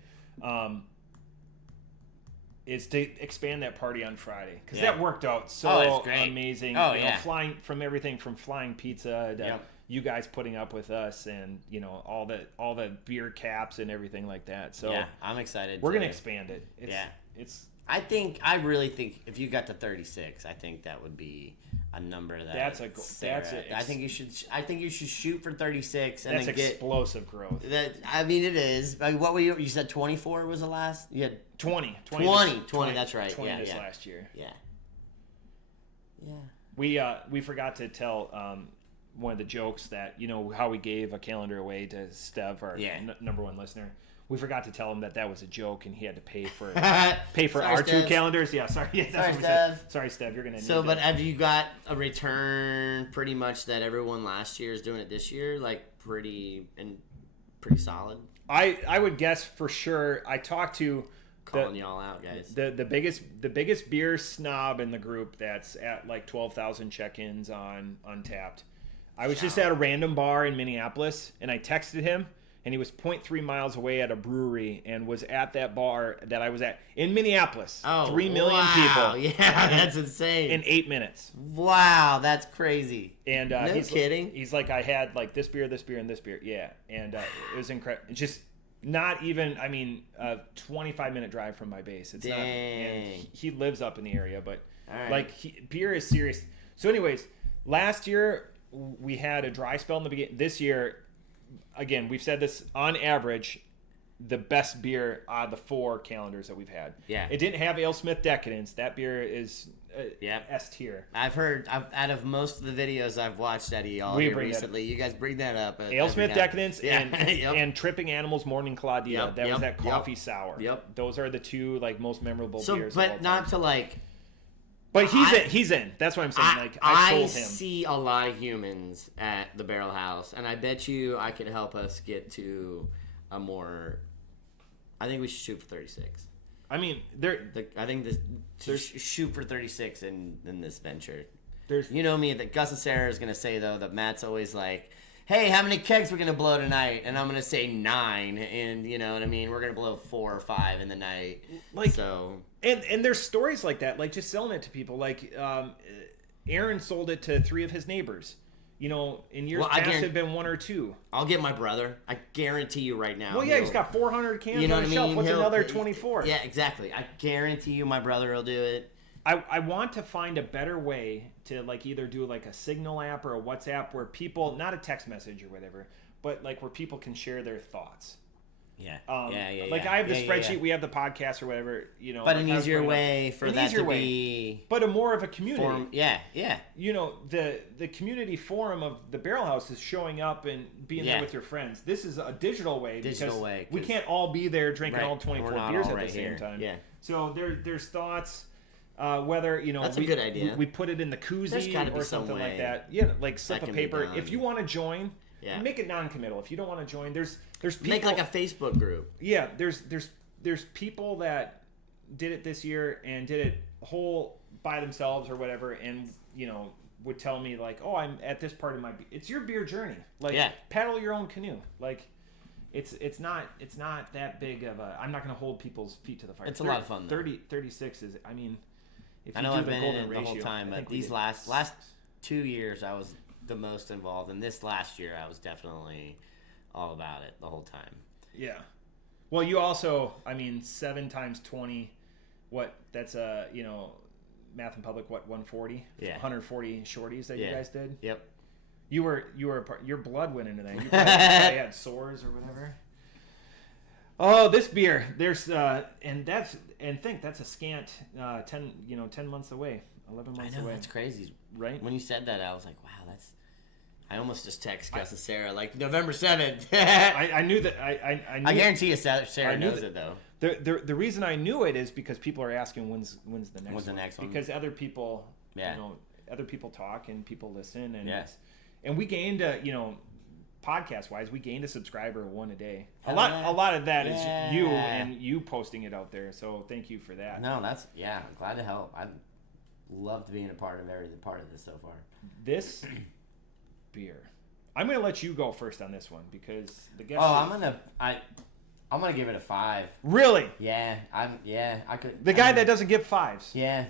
Is to expand that party on Friday because that worked out so amazing. Flying from everything from flying pizza to you guys putting up with us and all the beer caps and everything like that. So I'm excited. We're gonna expand it. I really think if you got to 36, I think that would be a number that's a goal. I think you should shoot for 36 and that's explosive growth. It is. I mean, what were you said 24 was the last? You had 20. 20, that's right. 20 this last year. Yeah. We forgot to tell one of the jokes that how we gave a calendar away to Stev, our number one listener. We forgot to tell him that was a joke, and he had to pay for Sorry, our Stev. 2 calendars. Yeah, sorry. Yeah, sorry, Stev. Sorry, Stev. You're gonna. So, but have you got a return? Pretty much that everyone last year is doing it this year, like pretty solid. I would guess for sure. I talked to calling y'all out, guys. The biggest beer snob in the group that's at like 12,000 check-ins on Untapped. I was just at a random bar in Minneapolis, and I texted him. And he was 0.3 miles away at a brewery and was at that bar that I was at in Minneapolis. 3 million people. Yeah, that's insane. In 8 minutes. Wow, that's crazy. And no he's kidding. He's like, I had like this beer, and this beer. Yeah, and it was incredible. Just not even. I mean, a 25-minute drive from my base. It's not. And he lives up in the area, but beer is serious. So, anyways, last year we had a dry spell in the beginning. This year. Again, we've said this on average, the best beer out of the 4 calendars that we've had. Yeah. It didn't have AleSmith Decadence. That beer is S tier. I've heard, out of most of the videos I've watched Eddie all here recently, you guys bring that up. AleSmith Decadence and Tripping Animals Morning Claudia. That was that coffee sour. Yep. Those are the 2 like most memorable beers. But not to like. But he's in. That's what I'm saying. I told him. See a lot of humans at the Barrel House, and I bet you I could help us get to a more. I think we should shoot for 36. I mean, I think shoot for 36 in this venture. There's, me, that Gus and Sarah is gonna say though that Matt's always like, hey, how many kegs we're gonna blow tonight? And I'm gonna say 9, and you know what I mean. We're gonna blow 4 or 5 in the night. And there's stories like that, like just selling it to people. Like Aaron sold it to 3 of his neighbors. In years past, it'd been 1 or 2. I'll get my brother. I guarantee you right now. Well, yeah, he's got 400 cans on the shelf. What's another 24? Yeah, exactly. I guarantee you my brother will do it. I want to find a better way to like either do like a Signal app or a WhatsApp where people, not a text message or whatever, but like where people can share their thoughts. Yeah. Like I have the spreadsheet, we have the podcast or whatever, But an easier way for that to be. But a more of a community. Yeah. The community forum of the Barrel House is showing up and being there with your friends. This is a digital way because we can't all be there drinking all 24 beers at the same time. Yeah. So there's thoughts. Whether that's a good idea. We put it in the koozie or something like that. Yeah, like slip of paper. If you want to join, make it non-committal. If you don't want to join, there's people, make like a Facebook group. Yeah, there's people that did it this year and did it whole by themselves or whatever, and would tell me like, oh, I'm at this part of my. It's your beer journey. Like, Yeah. paddle your own canoe. Like, it's not that big of a. I'm not going to hold people's feet to the fire. It's a lot of fun, though. 36 is. I mean, if you I know do I've the been in golden it ratio, the whole time, I but think we these did. last 2 years I was the most involved, and this last year I was definitely all about it the whole time. Yeah. Well, you also, I mean, 7 times 20. What? That's math in public. What? 140. Yeah. 140 shorties that you guys did. Yep. You were your blood went into that. You probably had sores or whatever. Oh, this beer. There's that's a scant 10 months away, 11 months I know away. that's crazy, right? When you said that, I was like, wow, that's. I almost just text Gus and Sarah like November 7th. I knew that. I knew I guarantee you, Sarah knows it though. The reason I knew it is because people are asking when's the next one. When's the next one? Because other people, Yeah. other people talk and people listen and Yes. and we gained podcast wise, we gained a subscriber one a day. A Yeah. lot of that is Yeah. you and you posting it out there. So thank you for that. No, I'm glad to help. I've loved being a part of this so far. This beer. I'm gonna let you go first on this one because the guest. Oh, I'm gonna give it a 5. Really? Yeah, I could. The guy that doesn't give 5s. Yeah,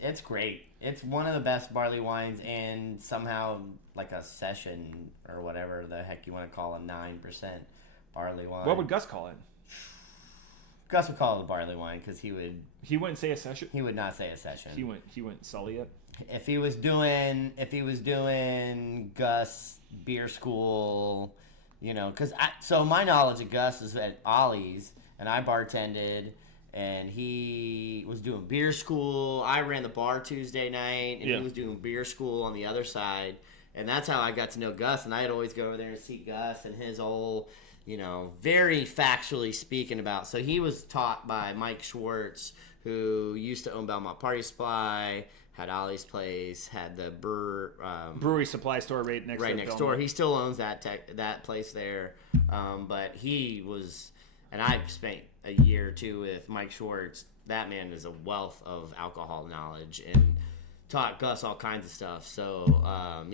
it's great. It's one of the best barley wines, and somehow like a session or whatever the heck you want to call a 9% barley wine. What would Gus call it? Gus would call it a barley wine because he wouldn't say a session. would not say a session. He wouldn't sully it. If he was doing Gus beer school, so my knowledge of Gus is at Ollie's, and I bartended, and he was doing beer school. I ran the bar Tuesday night, and he was doing beer school on the other side, and that's how I got to know Gus. And I'd always go over there and see Gus and his old, very factually speaking about. So he was taught by Mike Schwartz, who used to own Belmont Party Supply. Had Ollie's Place, had the brewery supply store right next door. He still owns that place there, but he was, and I spent a year or two with Mike Schwartz. That man is a wealth of alcohol knowledge and taught Gus all kinds of stuff. So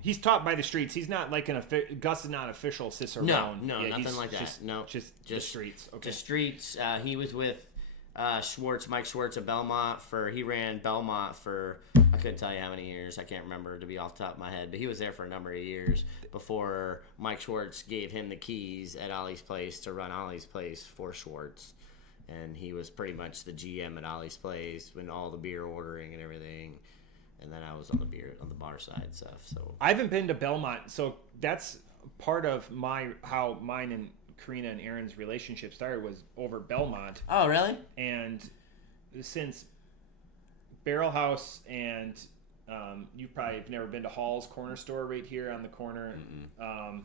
he's taught by the streets. He's not like Gus is not official Cicerone. No, nothing like that. No, just streets. Okay, just streets. He was with. Mike Schwartz at Belmont he ran Belmont for, I couldn't tell you how many years. I can't remember to be off the top of my head, but he was there for a number of years before Mike Schwartz gave him the keys at Ollie's Place to run Ollie's Place for Schwartz. And he was pretty much the GM at Ollie's Place when all the beer ordering and everything. And then I was on the bar side stuff. So I haven't been to Belmont, so that's part of how mine and Karina and Aaron's relationship started was over Belmont. Oh, really? And since Barrel House and you probably have never been to Hall's Corner Store right here on the corner. I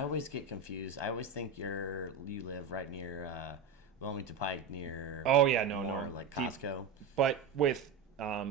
always get confused. I always think you live right near Wilmington Pike near. Oh yeah, no, like Costco. But with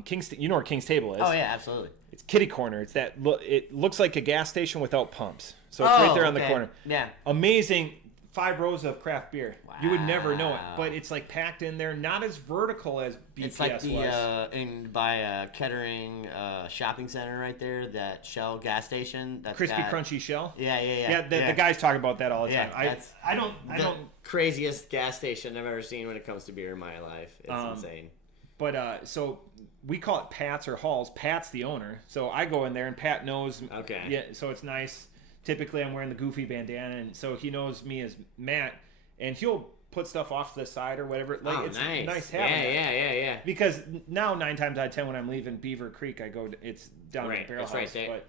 King's, you know where King's Table is? Oh yeah, absolutely. It's kitty corner. It's that. It looks like a gas station without pumps. So it's right there on the corner. Yeah. Amazing. 5 rows of craft beer. Wow. You would never know it, but it's like packed in there. Not as vertical as BPS it's like was. By Kettering shopping center right there, that Shell gas station. That's Crispy Crunchy Shell. Yeah. The guys talk about that all the time. That's I don't. Craziest gas station I've ever seen when it comes to beer in my life. It's insane. But so we call it Pat's or Hall's. Pat's the owner, so I go in there and Pat knows. Okay. Yeah, so it's nice. Typically, I'm wearing the goofy bandana, and so he knows me as Matt, and he'll put stuff off to the side or whatever. Like, it's nice having that. Yeah. Because now 9 times out of 10 when I'm leaving Beaver Creek, I go. It's down at the Barrel House. Right there.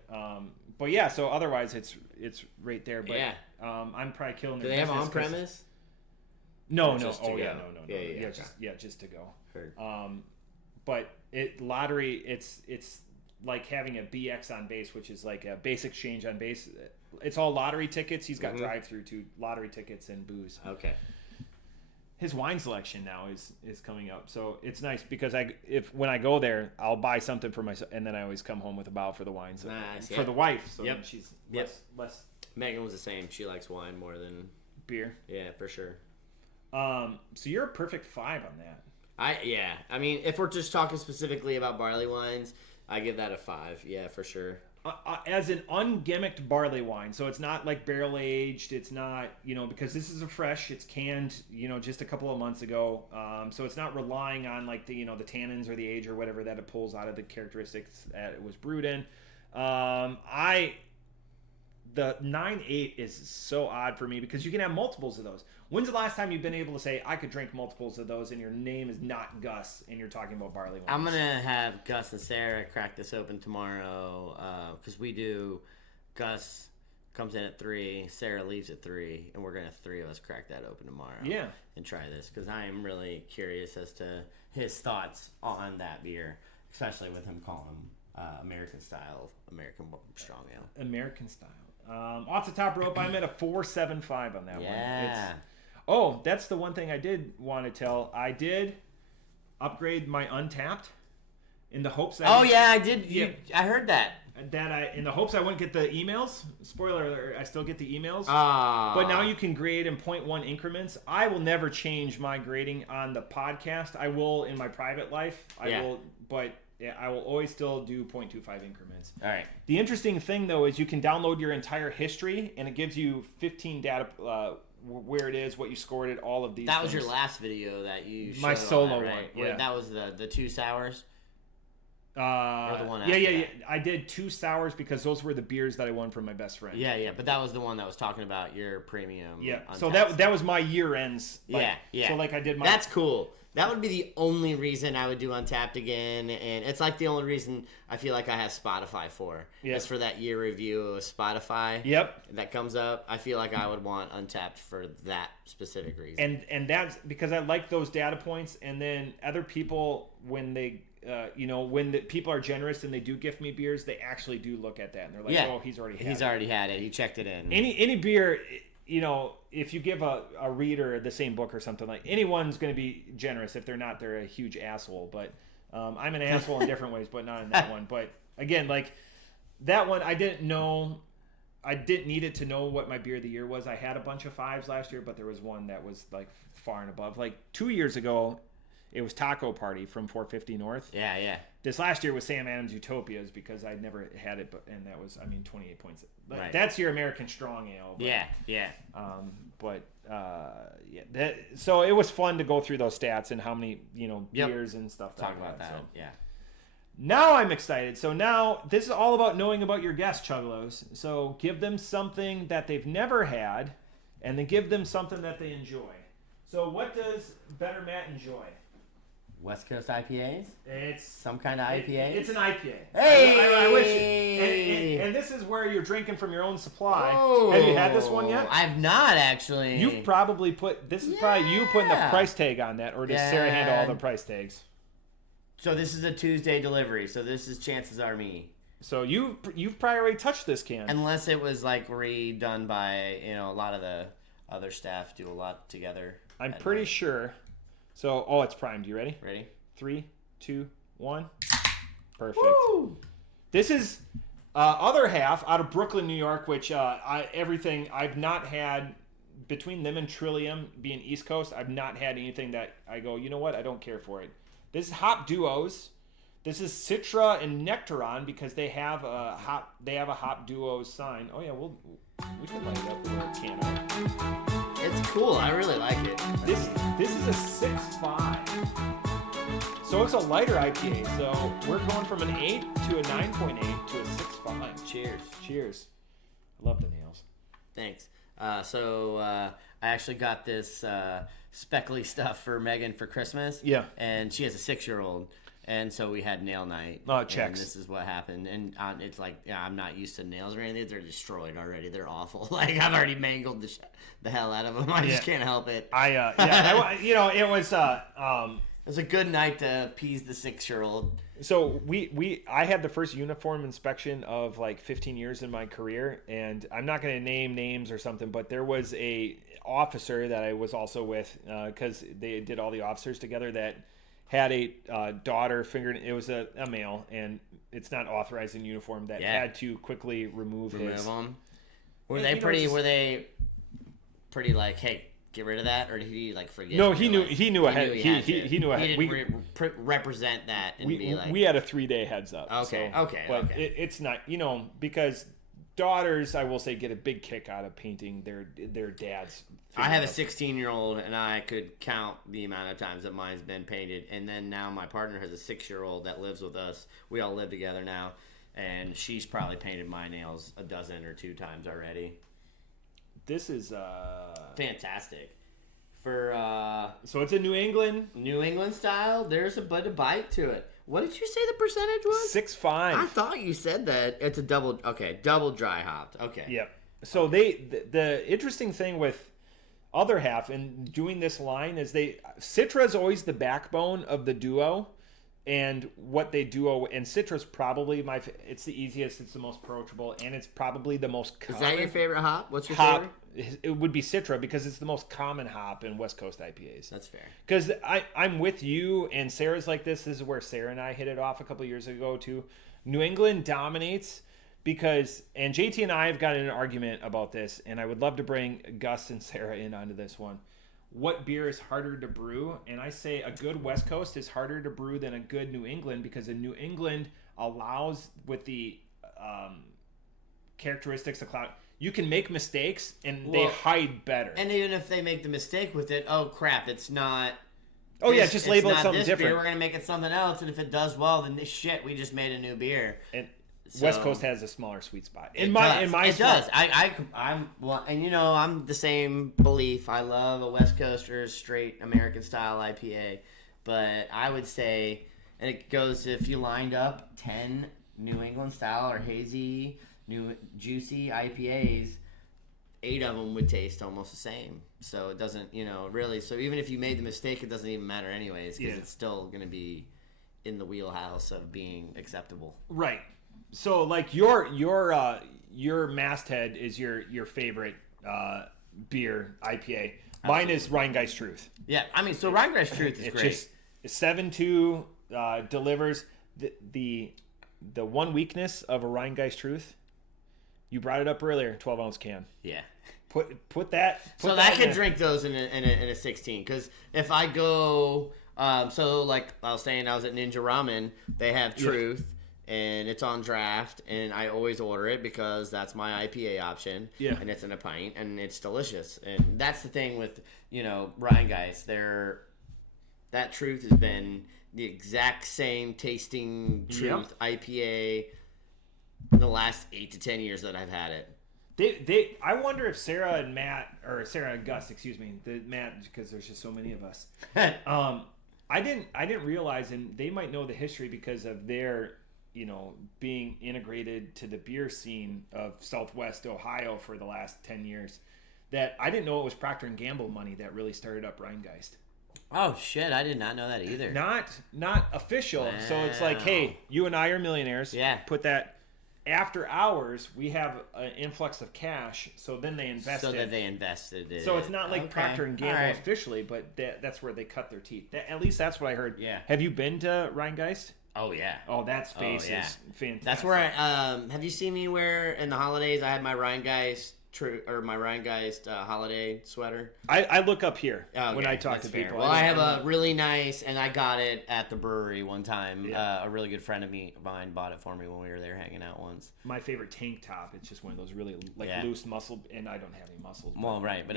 But yeah. So otherwise, it's right there. But yeah. I'm probably killing. Do they have on premise? No. Oh yeah, no. Yeah. Just to go. Heard. But lottery, it's like having a BX on base, which is like a base exchange on base. It's all lottery tickets. He's got drive-through too, lottery tickets and booze. Okay. His wine selection now is coming up, so it's nice because when I go there, I'll buy something for myself, and then I always come home with a bottle for the wine, for the wife. So then she's less. Megan was the same. She likes wine more than beer. Yeah, for sure. So you're a perfect 5 on that. I mean, if we're just talking specifically about barley wines, I give that a 5. Yeah, for sure. As an ungimmicked barley wine, so it's not like barrel aged. It's not, because this is a fresh. It's canned, just a couple of months ago. So it's not relying on like the tannins or the age or whatever that it pulls out of the characteristics that it was brewed in. The 9.8 is so odd for me because you can have multiples of those. When's the last time you've been able to say, I could drink multiples of those and your name is not Gus and you're talking about barley wines? I'm going to have Gus and Sarah crack this open tomorrow because we do. Gus comes in at 3, Sarah leaves at 3, and we're going to 3 of us crack that open tomorrow. Yeah. And try this because I am really curious as to his thoughts on that beer, especially with him calling them American style, American strong ale. American style. Off the top rope, I'm at a 4.75 on that one. Yeah. That's the one thing I did want to tell. I did upgrade my Untapped in the hopes that... I did. Yeah. I heard that. In the hopes I wouldn't get the emails. Spoiler alert, I still get the emails. But now you can grade in 0.1 increments. I will never change my grading on the podcast. I will in my private life. I will always still do 0.25 increments. All right. The interesting thing, though, is you can download your entire history, and it gives you 15 data, where it is, what you scored it, all of these That things. was your last video that you showed. My solo right? one, yeah. That was the 2 sours? Or the one yeah. I did 2 sours because those were the beers that I won from my best friend. Yeah. But that was the one that was talking about your premium. Yeah. Untapped. So that was my year ends. Yeah. So I did my... That's cool. That would be the only reason I would do Untapped again, and it's like the only reason I feel like I have Spotify for. Yeah. Is for that year review of Spotify. Yep. That comes up. I feel like I would want Untapped for that specific reason. And that's because I like those data points, and then other people, when they... when the people are generous and they do gift me beers, they actually do look at that and they're like, "Oh, he's already had it. He checked it in." Any beer, if you give a reader the same book or something, like anyone's going to be generous. If they're a huge asshole. But I'm an asshole in different ways, but not in that one. But again, like that one, I didn't need it to know what my beer of the year was. I had a bunch of 5s last year, but there was one that was like far and above. Like 2 years ago, it was Taco Party from 450 North. Yeah. This last year was Sam Adams Utopias because I'd never had it, and that was, 28 points. Right. That's your American Strong Ale. But, yeah. So it was fun to go through those stats and how many, beers and stuff. Talk about that. Yeah. Now I'm excited. So now this is all about knowing about your guests, Chuggalos. So give them something that they've never had, and then give them something that they enjoy. So what does Better Matt enjoy? West Coast IPAs? It's some kind of IPA? It's an IPA. Hey! I wish. And this is where you're drinking from your own supply. Oh, have you had this one yet? I've not, actually. You've probably this is probably you putting the price tag on that, or does Sarah handle all the price tags? So this is a Tuesday delivery, so this is chances are me. So you've probably already touched this can. Unless it was like redone by, a lot of the other staff do a lot together. I'm pretty sure. So, it's primed. You ready? Ready? 3, 2, 1. Perfect. Woo! This is other half out of Brooklyn, New York, which everything I've not had between them and Trillium being East Coast. I've not had anything that I go, you know what? I don't care for it. This is Hop Duos. This is Citra and Nectaron because they have a Hop Duos sign. Oh yeah, we can light it up with our can art. It's cool. I really like it. This is a 6.5. So it's a lighter IPA. So we're going from an 8 to a 9.8 to a 6.5. Cheers. I love the nails. Thanks. I actually got this speckly stuff for Megan for Christmas. Yeah. And she has a 6-year-old. And so we had nail night. Oh, it checks. And this is what happened. And it's like, I'm not used to nails or anything. They're destroyed already. They're awful. Like, I've already mangled the hell out of them. I just can't help it. It was... It was a good night to appease the 6-year-old. So I had the first uniform inspection of like 15 years in my career, and I'm not going to name names or something, but there was a officer that I was also with because they did all the officers together that had a daughter it was a male, and it's not authorized in uniform that had to quickly remove his. Them. Were they pretty like, hey, get rid of that, or did he like forget? No, he knew ahead. He knew ahead. He didn't represent that and be like. We had a 3-day heads up. Okay, so, okay, but okay. It's not, because daughters, I will say, get a big kick out of painting their dads. I have a 16-year-old, and I could count the amount of times that mine's been painted. And then now my partner has a 6-year-old that lives with us. We all live together now, and she's probably painted my nails a dozen or 2 times already. This is fantastic. For so it's a New England style. There's a bit of bite to it. What did you say the percentage was? 6.5. I thought you said that it's a double dry hopped. Okay. Yep. So the interesting thing with other half and doing this line is Citra is always the backbone of the duo, and what they duo, and Citra's probably it's the easiest, it's the most approachable, and it's probably the most common. Is that your favorite hop? What's your hop? favorite? It would be Citra because it's the most common hop in West Coast IPAs. That's fair. Because I'm with you, and Sarah's like this. This is where Sarah and I hit it off a couple years ago too. New England dominates because, and JT and I have gotten in an argument about this, and I would love to bring Gus and Sarah in onto this one. What beer is harder to brew? And I say a good West Coast is harder to brew than a good New England, because a New England allows, with the characteristics of cloud, you can make mistakes and they hide better. And even if they make the mistake with it, oh crap, it's not. Oh yeah, just label it something different. Beer, we're gonna make it something else, and if it does well, then shit, we just made a new beer. And West Coast has a smaller sweet spot. It does. I'm well, and I'm the same belief. I love a West Coaster straight American style IPA, but I would say, and it goes, if you lined up 10 New England style or hazy, new juicy IPAs, 8 of them would taste almost the same. So it doesn't, really. So even if you made the mistake, it doesn't even matter anyways, because it's still going to be in the wheelhouse of being acceptable. Right. So like your masthead is your favorite beer IPA. Mine is Rheingeist Truth. Yeah, so Rheingeist Truth is great. Just 7.2 delivers the one weakness of a Rheingeist Truth. You brought it up earlier. 12-ounce can. Yeah. Put that. So that can drink those in a 16. Because if I go, so like I was saying, I was at Ninja Ramen. They have Truth. Yeah. And it's on draft, and I always order it because that's my IPA option. Yeah. And it's in a pint, and it's delicious. And that's the thing with, Rheingeist. That Truth has been the exact same tasting Truth IPA in the last 8 to 10 years that I've had it. I wonder if Sarah and Gus, Matt, because there's just so many of us. I didn't realize, and they might know the history because of their being integrated to the beer scene of Southwest Ohio for the last 10 years, that I didn't know it was Procter & Gamble money that really started up Rheingeist. Oh, shit. I did not know that either. Not official. Wow. So it's like, hey, you and I are millionaires. Yeah. Put that after hours, we have an influx of cash. So then they invested. it. So it's not like Procter & Gamble officially, but that's where they cut their teeth. At least that's what I heard. Yeah. Have you been to Rheingeist? Oh, yeah. Oh, that space is fantastic. That's where have you seen me wear in the holidays? I had my Rheingeist holiday sweater. I look up here when I talk to people. Well, I have a really nice, and I got it at the brewery one time. Yeah. A really good friend of mine bought it for me when we were there hanging out once. My favorite tank top. It's just one of those really loose muscle, and I don't have any muscles. Well, right, but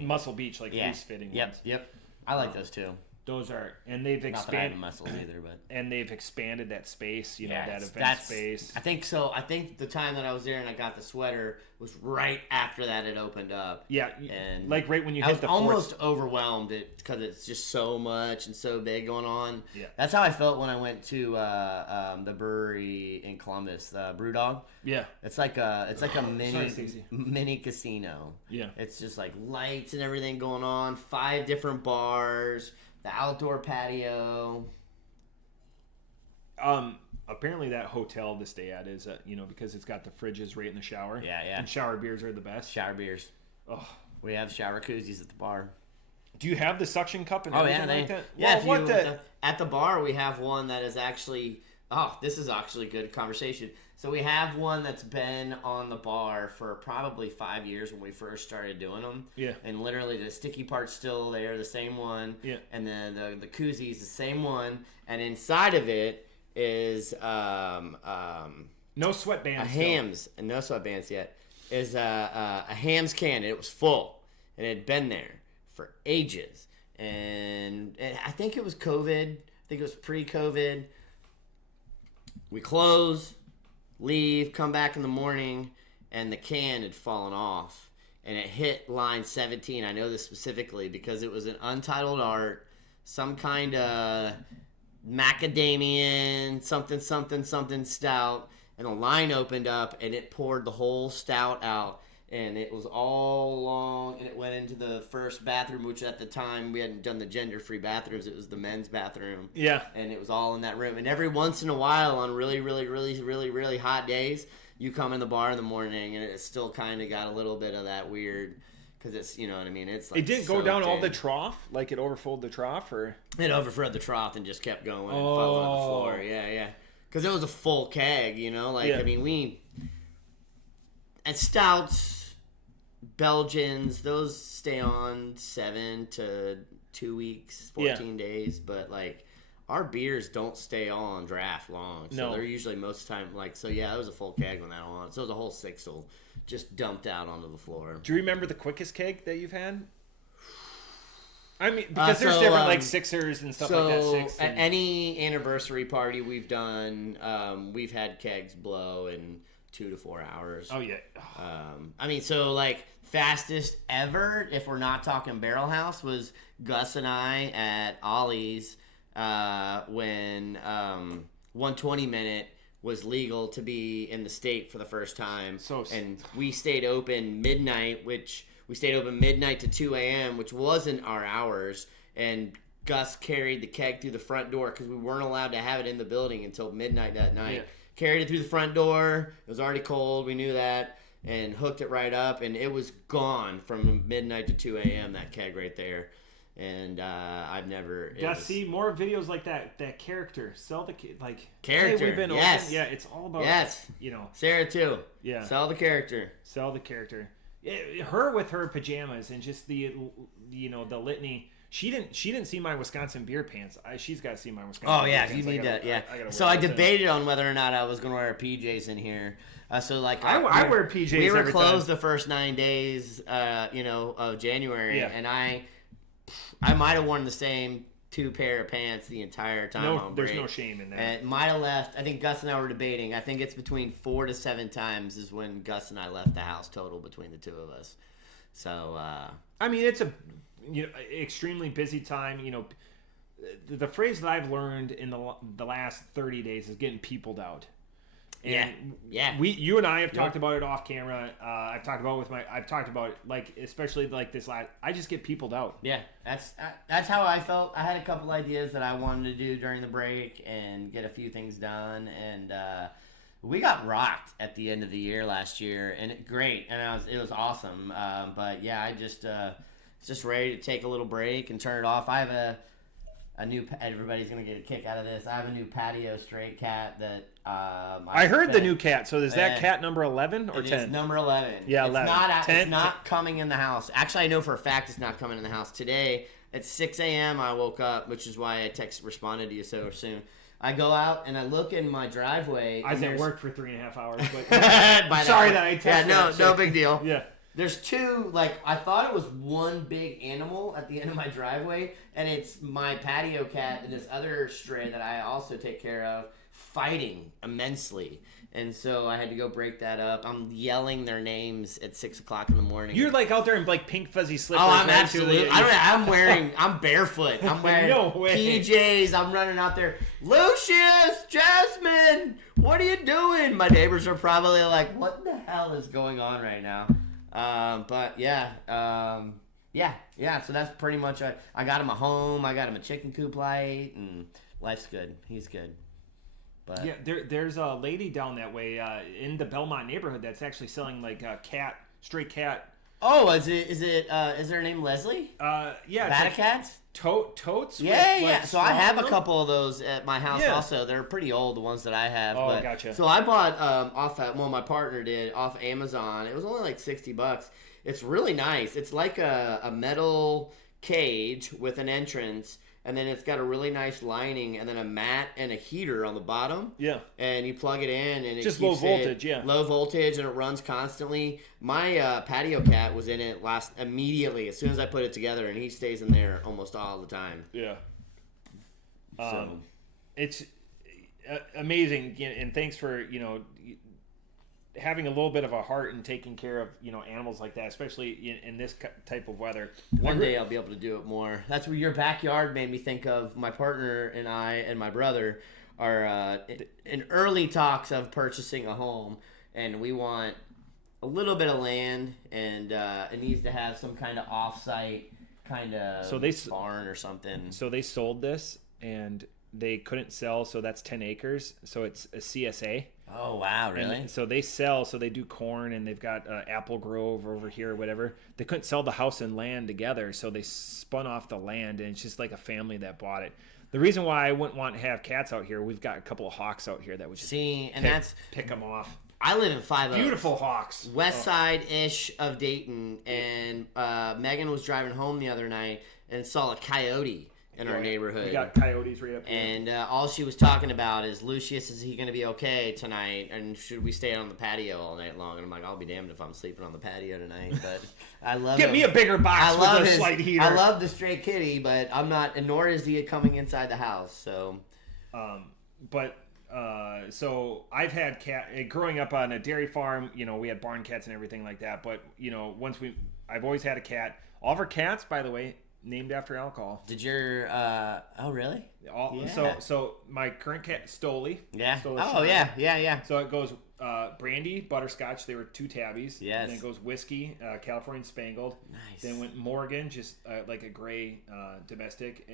Muscle Beach, loose fitting ones. Yep. I like those too. Those are, and they've expanded. Not that I have muscles either, but and they've expanded that space. That event space. I think so. I think the time that I was there and I got the sweater was right after that it opened up. Yeah, and right when you hit the fourth. I was almost overwhelmed because it's just so much and so big going on. Yeah, that's how I felt when I went to the brewery in Columbus, Brewdog. Yeah, it's like a mini casino. Yeah, it's just like lights and everything going on. 5 different bars. The outdoor patio. Apparently that hotel to stay at is, because it's got the fridges right in the shower. Yeah. And shower beers are the best. Shower beers. Oh, we have shower koozies at the bar. Do you have the suction cup and everything like that? Yeah. At the bar we have one that is actually Oh, this is actually good conversation. So we have one that's been on the bar for probably 5 years when we first started doing them. Yeah. And literally the sticky part's still there, the same one. Yeah. And then the koozies, the same one. And inside of it is no sweatbands. a Hams, and no sweatbands yet. Is a Hams can. It was full, and it had been there for ages. And I think it was COVID. I think it was pre-COVID. We close, leave, come back in the morning, and the can had fallen off. And it hit line 17. I know this specifically because it was an Untitled art, some kind of macadamian, something stout. And the line opened up, and it poured the whole stout out. And it was all along, and it went into the first bathroom, which at the time we hadn't done the gender-free bathrooms. It was the men's bathroom. Yeah. And it was all in that room. And every once in a while, on really hot days, you come in the bar in the morning, and it still kind of got a little bit of that weird, because it's, you know what I mean? It's like it didn't go down all the trough? Like it overflowed the trough, or? It overflowed the trough and just kept going and following the floor. Yeah. Because it was a full keg, you know? Like, I mean, and stouts, Belgians, those stay on 7 to 2 weeks, 14 days, but like our beers don't stay on draft long, so they're usually most of the time like, so yeah, it was a full keg when that on, so it was a whole sixel just dumped out onto the floor. Do you remember the quickest keg that you've had? I mean, because there's different like sixers and stuff like that. At any anniversary party we've done, we've had kegs blow in 2 to 4 hours. Oh yeah. I mean, so like fastest ever, if we're not talking barrel house, was Gus and I at Ollie's when 120 minute was legal to be in the state for the first time. And we stayed open midnight, which we stayed open midnight to 2 a.m., which wasn't our hours. And Gus carried the keg through the front door because we weren't allowed to have it in the building until midnight that night. Yeah. Carried it through the front door. It was already cold. We knew that. And hooked it right up. And it was gone from midnight to 2 a.m., that keg right there. And I've never... see more videos like that. That character. Sell the... Like... Character. Hey, we've been yes. open. Yeah, it's all about... Yes. You know... Sarah, too. Yeah. Sell the character. Sell the character. Her with her pajamas and just the... You know, the litany... She didn't see my Wisconsin beer pants. She's got to see my Wisconsin. Oh yeah, beer you pants. need that. Yeah. So I debated on whether or not I was going to wear PJs in here. So like I wear PJs. We were every closed time. the first 9 days, of January, and I might have worn the same 2 pair of pants the entire time. No, there's no shame in that. And might have left. I think Gus and I were debating. I think it's between 4 to 7 times is when Gus and I left the house total between the two of us. So I mean, it's a extremely busy time. You know, the phrase that I've learned in the last 30 days is getting peopled out. And you and I have talked about it off camera. I've talked about it like, especially like this last. I just get peopled out. Yeah, that's how I felt. I had a couple ideas that I wanted to do during the break and get a few things done, and we got rocked at the end of the year last year, and great, and it was awesome. But yeah, I just ready to take a little break and turn it off. I have a new. Everybody's gonna get a kick out of this. I have a new patio straight cat that. I heard the new cat. So is that cat number 11 or 10? It's number 11. Yeah, 11. It's not coming in the house. Actually, I know for a fact it's not coming in the house today. At 6 a.m. I woke up, which is why I responded to you so soon. I go out and I look in my driveway. I was at work for 3.5 hours. But sorry that I texted. Yeah, no big deal. Yeah. There's 2, like, I thought it was one big animal at the end of my driveway, and it's my patio cat and this other stray that I also take care of fighting immensely. And so I had to go break that up. I'm yelling their names at 6 o'clock in the morning. You're like out there in like pink fuzzy slippers. Oh, I'm absolutely. I'm barefoot. I'm wearing no way. PJs. I'm running out there. Lucius, Jasmine, what are you doing? My neighbors are probably like, what the hell is going on right now? But yeah. So that's pretty much it. I got him a home. I got him a chicken coop light, and life's good. He's good. But yeah, there's a lady down that way in the Belmont neighborhood that's actually selling like stray cat Oh, is her name Leslie? Yeah. Bad Cats? Totes? Yeah. So I have a couple of those at my house also. They're pretty old, the ones that I have. Oh, but, gotcha. So I bought my partner did off Amazon. It was only like $60. It's really nice. It's like a metal cage with an entrance, and then it's got a really nice lining, and then a mat and a heater on the bottom. Yeah. And you plug it in, and it just keeps low voltage, low voltage, and it runs constantly. My patio cat was in it immediately as soon as I put it together, and he stays in there almost all the time. Yeah. So it's amazing, and thanks for having a little bit of a heart and taking care of animals like that, especially in this type of weather. One day I'll be able to do it more. That's where your backyard made me think of. My partner and I and my brother are in early talks of purchasing a home, and we want a little bit of land, and it needs to have some kind of off-site kind of barn or something. So they sold this, and they couldn't sell, so that's 10 acres. So it's a CSA. Oh, wow, really? And so they sell, so they do corn, and they've got apple grove over here or whatever. They couldn't sell the house and land together, so they spun off the land, and it's just like a family that bought it. The reason why I wouldn't want to have cats out here, we've got a couple of hawks out here that would just pick them off. I live in Five Oaks. Beautiful hawks. West side-ish of Dayton, and Megan was driving home the other night and saw a coyote in our neighborhood. We got coyotes right up here. And all she was talking about is, Lucius, is he going to be okay tonight? And should we stay on the patio all night long? And I'm like, I'll be damned if I'm sleeping on the patio tonight. But I love Get me a bigger box with a slight heater. I love the stray kitty, but I'm not, and nor is he coming inside the house. So, so I've had growing up on a dairy farm, we had barn cats and everything like that. But, I've always had a cat. All of our cats, by the way, named after alcohol. Did your oh really? So my current cat Stoli. Yeah. Stoli yeah. So it goes brandy, butterscotch. They were 2 tabbies. Yes. And then it goes whiskey, Californian Spangled. Nice. Then went Morgan, just like a gray domestic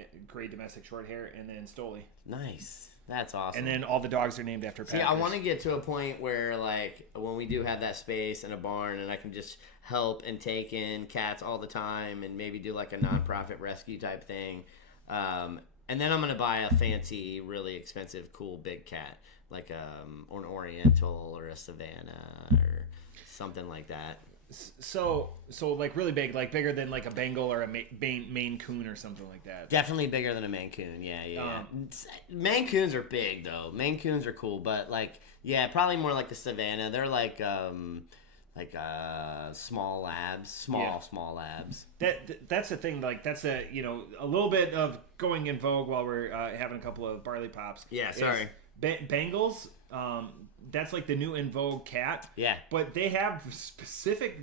short hair, and then Stoli. Nice. That's awesome. And then all the dogs are named after Packers. See, I want to get to a point where, like, when we do have that space and a barn, and I can just help and take in cats all the time, and maybe do like a nonprofit rescue type thing. And then I'm gonna buy a fancy, really expensive, cool big cat, like an Oriental or a Savannah or something like that. So like really big, like bigger than like a Bengal or a Maine Coon or something like that. Definitely bigger than a Maine Coon. Yeah. Maine Coons are big though. Maine Coons are cool, but probably more like the Savannah. They're like small labs, small labs. That's the thing. Like that's a little bit of going in vogue while we're having a couple of barley pops. Yeah, sorry. Bengals. That's like the new in vogue cat. Yeah. But they have specific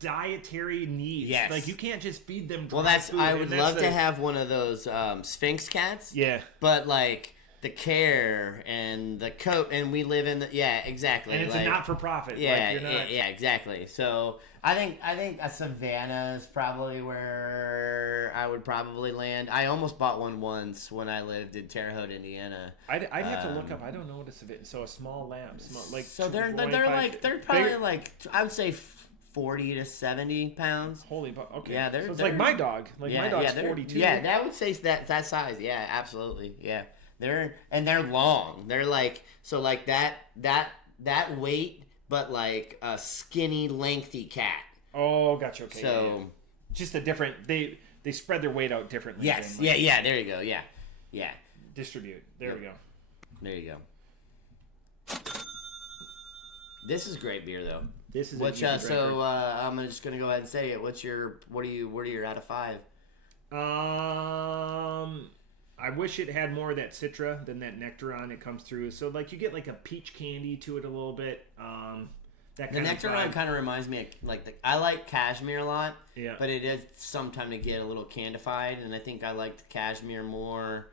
dietary needs. Yes. Like you can't just feed them dry food. I would love to have one of those Sphinx cats. Yeah. But like the care and the coat, and we live in the exactly. And it's a not for profit. Yeah, exactly. So I think a Savannah is probably where I would probably land. I almost bought one once when I lived in Terre Haute, Indiana. I'd have to look up. I don't know what a Savannah. So a small lamb, they're probably like I would say 40 to 70 pounds. Holy, okay. Yeah, it's like my dog. Like my dog's 42. Yeah, that would say that size. Yeah, absolutely. Yeah. They're long. They're like that weight, but like a skinny, lengthy cat. Oh, gotcha. Okay. So yeah. Just a different. They spread their weight out differently. Yes. Yeah. There you go. Yeah. Distribute. There we go. There you go. This is great beer though. This is I'm just gonna go ahead and say it. What are your out of 5? I wish it had more of that Citra than that Nectaron it comes through. So like you get like a peach candy to it a little bit. The Nectaron kind of reminds me of I like Cashmere a lot. Yeah. But it is sometimes to get a little candified, and I think I liked Cashmere more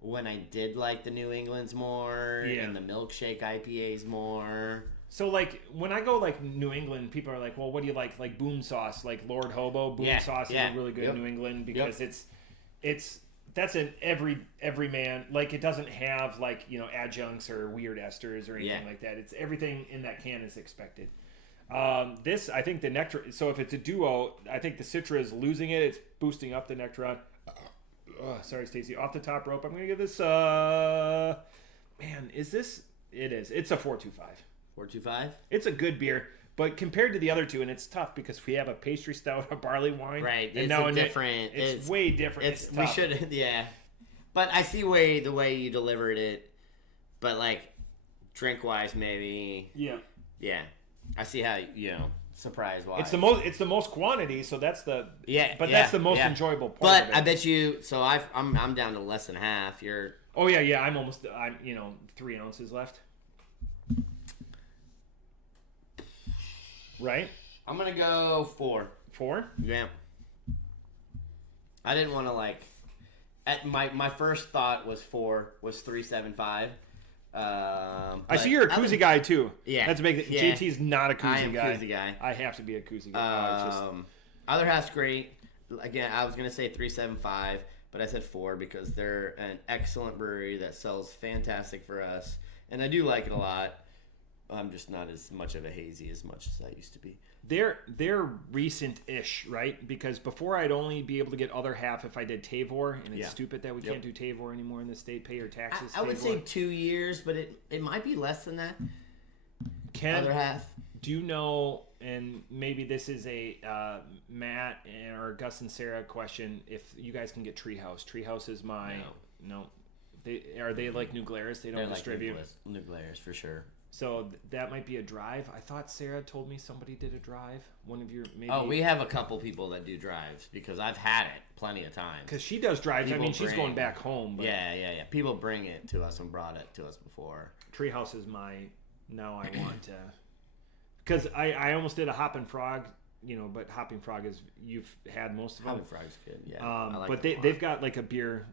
when I did like the New Englands more and the milkshake IPAs more. So like when I go like New England, people are like, well, what do you like? Like Boom Sauce, like Lord Hobo. Boom Sauce is a really good New England because it's that's an every man, like it doesn't have like adjuncts or weird esters or anything like that. It's everything in that can is expected. This, I think the nectar. So if it's a duo, I think the Citra is losing it. It's boosting up the Nectaron. Sorry, Stacy. Off the top rope, I'm gonna give this. Man, is this? It is. It's a 4.25. 4.25. It's a good beer, but compared to the other two, and it's tough because we have a pastry stout, a barley wine, right? And it's now different. It's way different. It's we should, yeah. But I see the way you delivered it, but like drink wise, maybe. Yeah. I see how surprise wise. It's the most quantity, so that's the that's the most enjoyable part. But of it. I bet you. So I'm down to less than half. You're. Oh yeah. I'm 3 ounces left. Right. I'm gonna go 4. 4. Yeah. I didn't want to like. At my first thought was 3.75. I see you're a koozie guy too. Yeah, that's big. Yeah. JT's not a koozie guy. Koozie guy. I have to be a koozie guy. Other half's great. Again, I was gonna say 3.75, but I said 4 because they're an excellent brewery that sells fantastic for us, and I do like it a lot. I'm just not as much of a hazy as much as I used to be. They're recent-ish, right? Because before I'd only be able to get other half if I did Tavor, and it's stupid that we can't do Tavor anymore in the state. Pay your taxes. I would say 2 years, but it might be less than that. Other half. Do you know? And maybe this is a Matt or Gus and Sarah question. If you guys can get Treehouse, Treehouse is my no. Are they like New Glarus? They don't distribute New Glarus for sure. So that might be a drive. I thought Sarah told me somebody did a drive. One of your maybe. Oh, we have a couple people that do drives because I've had it plenty of times. Because she does drives. She's going back home. But yeah. People bring it to us and brought it to us before. Treehouse is my. Now I want to. Because I almost did a Hoppin' Frog, but Hopping Frog is you've had most of them. Hopping Frog's good, yeah. But they've got like a beer,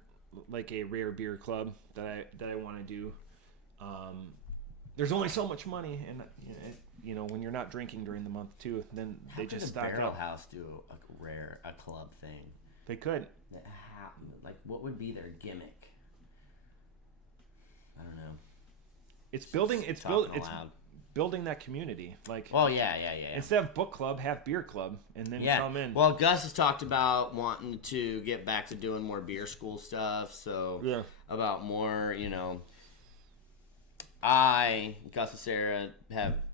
like a rare beer club that I want to do. There's only so much money, and when you're not drinking during the month too, then they just stock Barrel up. House do a club thing? They could. Like, what would be their gimmick? I don't know. It's building. It's building that community. Like. Oh yeah. Instead of book club, have beer club, and then come in. Well, Gus has talked about wanting to get back to doing more beer school stuff. So about more, Gus and Sarah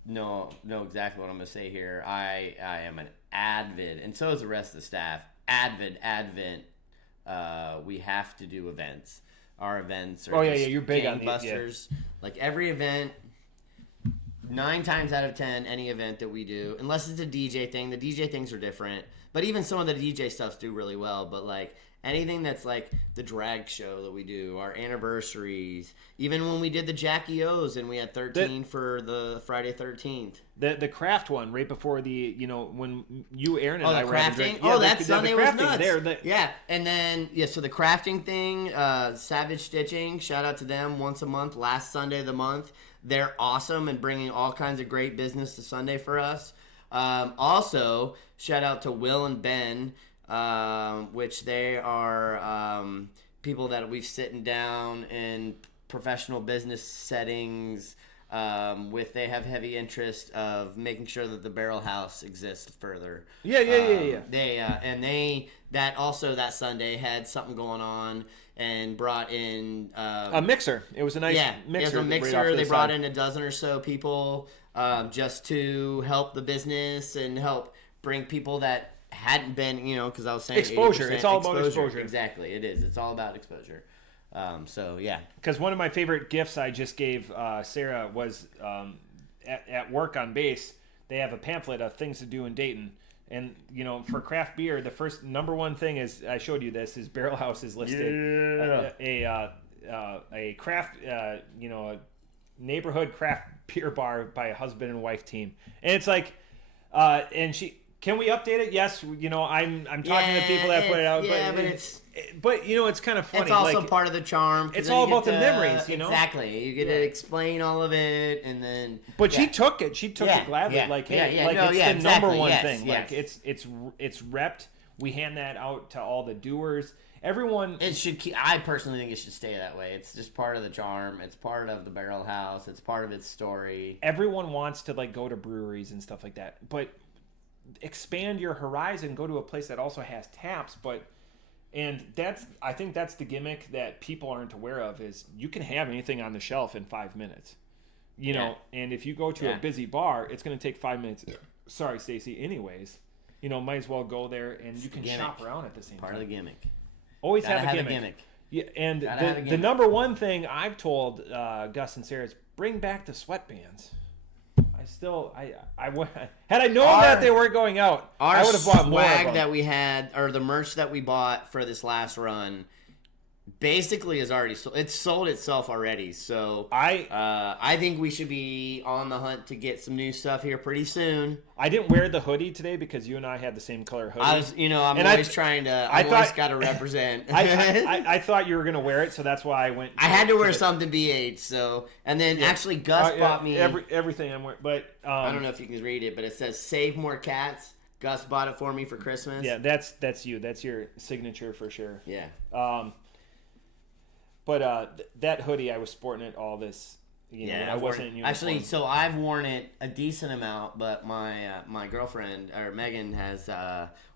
know exactly what I'm going to say here. I am an avid, and so is the rest of the staff. Advent. We have to do events. Our events are you're big on gangbusters. Like every event, 9 times out of 10, any event that we do, unless it's a DJ thing, the DJ things are different. But even some of the DJ stuffs do really well. But like anything that's like the drag show that we do, our anniversaries, even when we did the Jackie O's and we had 13 for the Friday 13th. The craft one right before the when you, Aaron, and I were crafting. That Sunday was nuts. And then so the crafting thing, Savage Stitching, shout out to them once a month, last Sunday of the month. They're awesome and bringing all kinds of great business to Sunday for us. Also, shout out to Will and Ben. Which they are people that we've sitting down in professional business settings with. They have heavy interest of making sure that the Barrel House exists further. Yeah. They that Sunday had something going on and brought in a mixer. It was a nice mixer. It was a mixer. They brought in a dozen or so people just to help the business and help bring people that hadn't been, because I was saying exposure. It's all about exposure. Exactly, it is. It's all about exposure. Because one of my favorite gifts I just gave Sarah was at work on base. They have a pamphlet of things to do in Dayton, and for craft beer, the first number one thing is I showed you this is Barrel House is listed a craft a neighborhood craft beer bar by a husband and wife team, and it's like and she. Can we update it? Yes, I'm talking to people that put it out. But it's kind of funny. It's also part of the charm. It's all about the memories, Exactly. You get to explain all of it, and then. But she took it. She took it gladly. It's the number one thing. Like it's repped. We hand that out to all the doers. everyone. It should. I personally think it should stay that way. It's just part of the charm. It's part of the barrel house. It's part of its story. Everyone wants to like go to breweries and stuff like that, but expand your horizon. Go to a place that also has taps, and I think that's the gimmick that people aren't aware of is you can have anything on the shelf in 5 minutes. You know, and if you go to a busy bar, it's going to take 5 minutes. Sorry, Stacy. Anyways, might as well go there and you can shop around at the same time. Part of the gimmick. Always have a gimmick. Yeah, and the number one thing I've told Gus and Sarah is bring back the sweatbands. Had I known that they weren't going out, I would have bought more of them. Swag that we had, or the merch that we bought for this last run, basically is already sold. It's sold itself already. So I think we should be on the hunt to get some new stuff here pretty soon. I didn't wear the hoodie today because you and I had the same color hoodie. I'm always got to represent. I thought you were gonna wear it, so that's why I went. I had to wear something BH. So actually Gus bought me everything I'm wearing, but I don't know if you can read it, but it says "Save More Cats." Gus bought it for me for Christmas. Yeah, that's you. That's your signature for sure. Yeah. But that hoodie, I was sporting it all this. When I wasn't in uniform. Actually, so I've worn it a decent amount, but my girlfriend or Megan has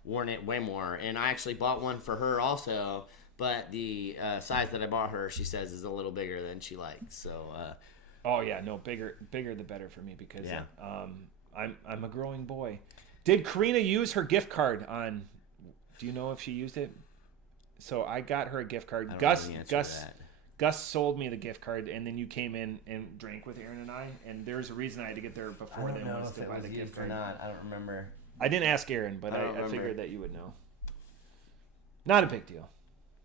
worn it way more, and I actually bought one for her also. But the size that I bought her, she says, is a little bigger than she likes. So. Oh yeah, no, bigger the better for me because I'm a growing boy. Did Karina use her gift card on? Do you know if she used it? So I got her a gift card. Gus sold me the gift card, and then you came in and drank with Aaron and I. And there's a reason I had to get there before then was to buy the gift card. Or not. I don't remember. I didn't ask Aaron, but I figured that you would know. Not a big deal,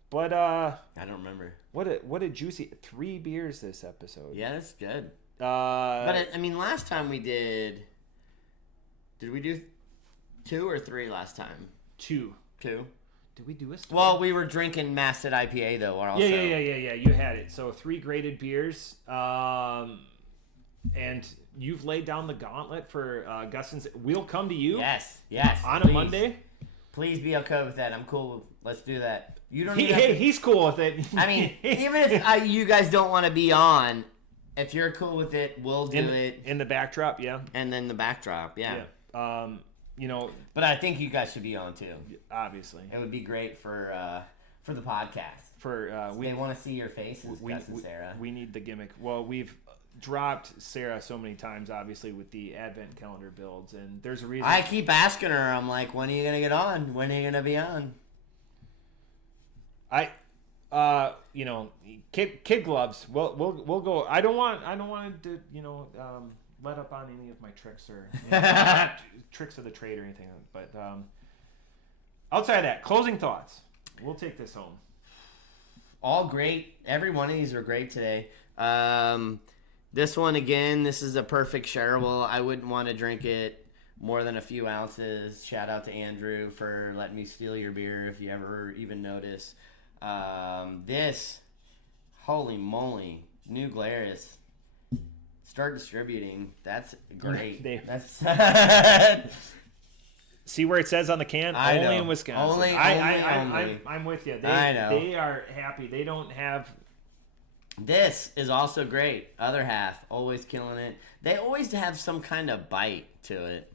but I don't remember. What a juicy 3 beers this episode. Yeah, that's good. But last time we did we do 2 or 3 last time? 2. 2. Did we do a story? Well, we were drinking Masted IPA, though. Also. Yeah. You had it. So 3 graded beers. And you've laid down the gauntlet for Gus and we'll come to you. Yes. On please. A Monday. Please be okay with that. I'm cool. Let's do that. You don't. He's cool with it. I mean, even if you guys don't want to be on, if you're cool with it, we'll do it. In the backdrop, yeah. And then the backdrop, yeah. But I think you guys should be on too. Obviously, it would be great for the podcast. They want to see your faces, Gus and Sarah. We need the gimmick. Well, we've dropped Sarah so many times, obviously, with the advent calendar builds, and there's a reason. I keep asking her. I'm like, when are you gonna get on? When are you gonna be on? Kid gloves. We'll go. I don't want to let up on any of my tricks or tricks of the trade or anything. But outside of that, closing thoughts. We'll take this home. All great. Every one of these were great today. This one, again, this is a perfect shareable. I wouldn't want to drink it more than a few ounces. Shout out to Andrew for letting me steal your beer if you ever even notice. This, holy moly, new Glarus. Start distributing. That's great. See where it says on the can? Only in Wisconsin. I'm with you. I know. They are happy. They don't have... This is also great. Other half, always killing it. They always have some kind of bite to it.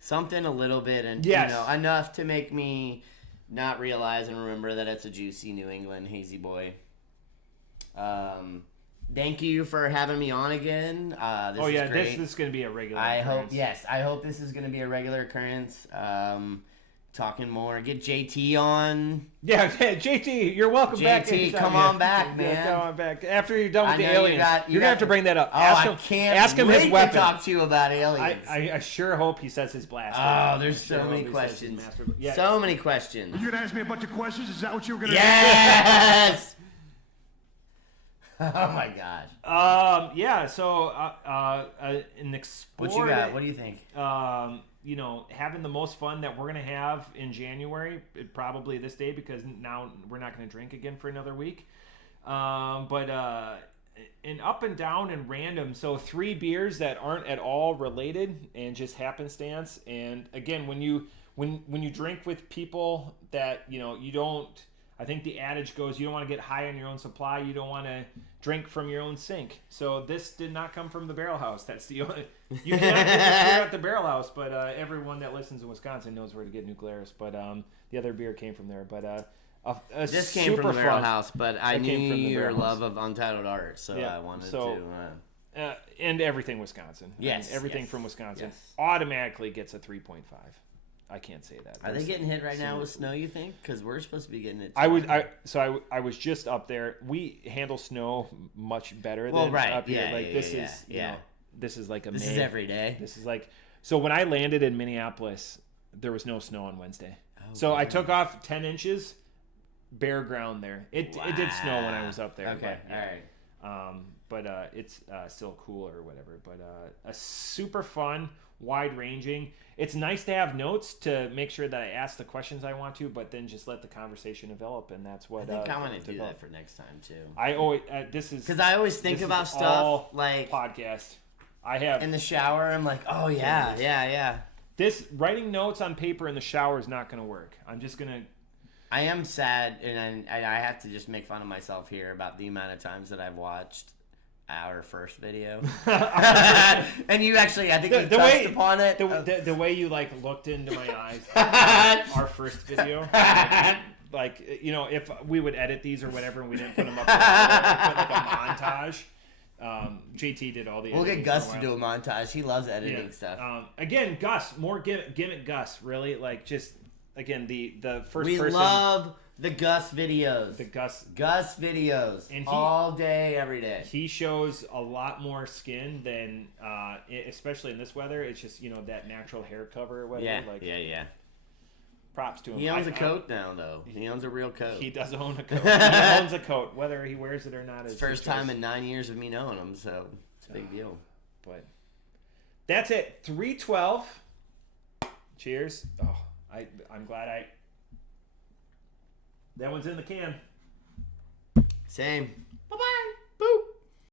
Something a little bit, and enough to make me not realize and remember that it's a juicy New England hazy boy. Thank you for having me on again. This is great. This is going to be a regular occurrence. I hope this is going to be a regular occurrence. Talking more. Get JT on. Yeah, JT, you're welcome back. JT, come on back, man. Yeah, come on back. After you're done with the aliens. You're going to have to bring that up. Oh, ask him his weapon. To talk to you about aliens. I sure hope he says his blaster. Oh, there's so many questions. So many questions. You're going to ask me a bunch of questions? Is that what you were going to Yes! Oh my gosh. So an explorer. What you got? What do you think? Having the most fun that we're gonna have in January, probably this day, because now we're not gonna drink again for another week. But an up and down and random. So 3 beers that aren't at all related and just happenstance. And again, when you drink with people that you don't. I think the adage goes, you don't want to get high on your own supply. You don't want to drink from your own sink. So this did not come from the Barrel House. That's the only... You cannot get this beer at the Barrel House, but everyone that listens in Wisconsin knows where to get New Glarus. But the other beer came from there. But this came from the Barrel House, but I knew your love of Untitled Art, so I wanted to... and everything Wisconsin. Yes. I mean, everything from Wisconsin automatically gets a 3.5. I can't say that. Are they getting hit right now with snow, you think? Because we're supposed to be getting it too. I was just up there. We handle snow much better than up here. This is like a This is every day. This is like... So when I landed in Minneapolis, there was no snow on Wednesday. I took off 10 inches, bare ground there. It did snow when I was up there. Okay, all right. But it's still cool or whatever. But a super fun, wide-ranging. It's nice to have notes to make sure that I ask the questions I want to, but then just let the conversation develop, and that's what I think I want to do that for next time too. I always this is because I always think about stuff like podcast. I have in the shower. I'm like, oh yeah. This writing notes on paper in the shower is not going to work. I'm just gonna. I am sad, and I have to just make fun of myself here about the amount of times that I've watched our first video. And you actually, I think you touched upon it. The way you like looked into my eyes. Our first video. Like, you know, if we would edit these or whatever and we didn't put them up, put like a montage. JT did all the editing. We'll get Gus to do a montage. He loves editing stuff. Again, Gus, more gimmick Gus, really. Like, just, again, the first we person. We love the Gus videos. The Gus videos. And all day, every day. He shows a lot more skin than, especially in this weather. It's just, you know, that natural hair cover or whatever. Yeah. Props to him. He owns a coat now, though. He owns a real coat. He does own a coat. He owns a coat. Whether he wears it or not is first time in 9 years of me knowing him, so it's a big deal. But that's it. 312. Cheers. Oh, I'm glad that one's in the can. Same.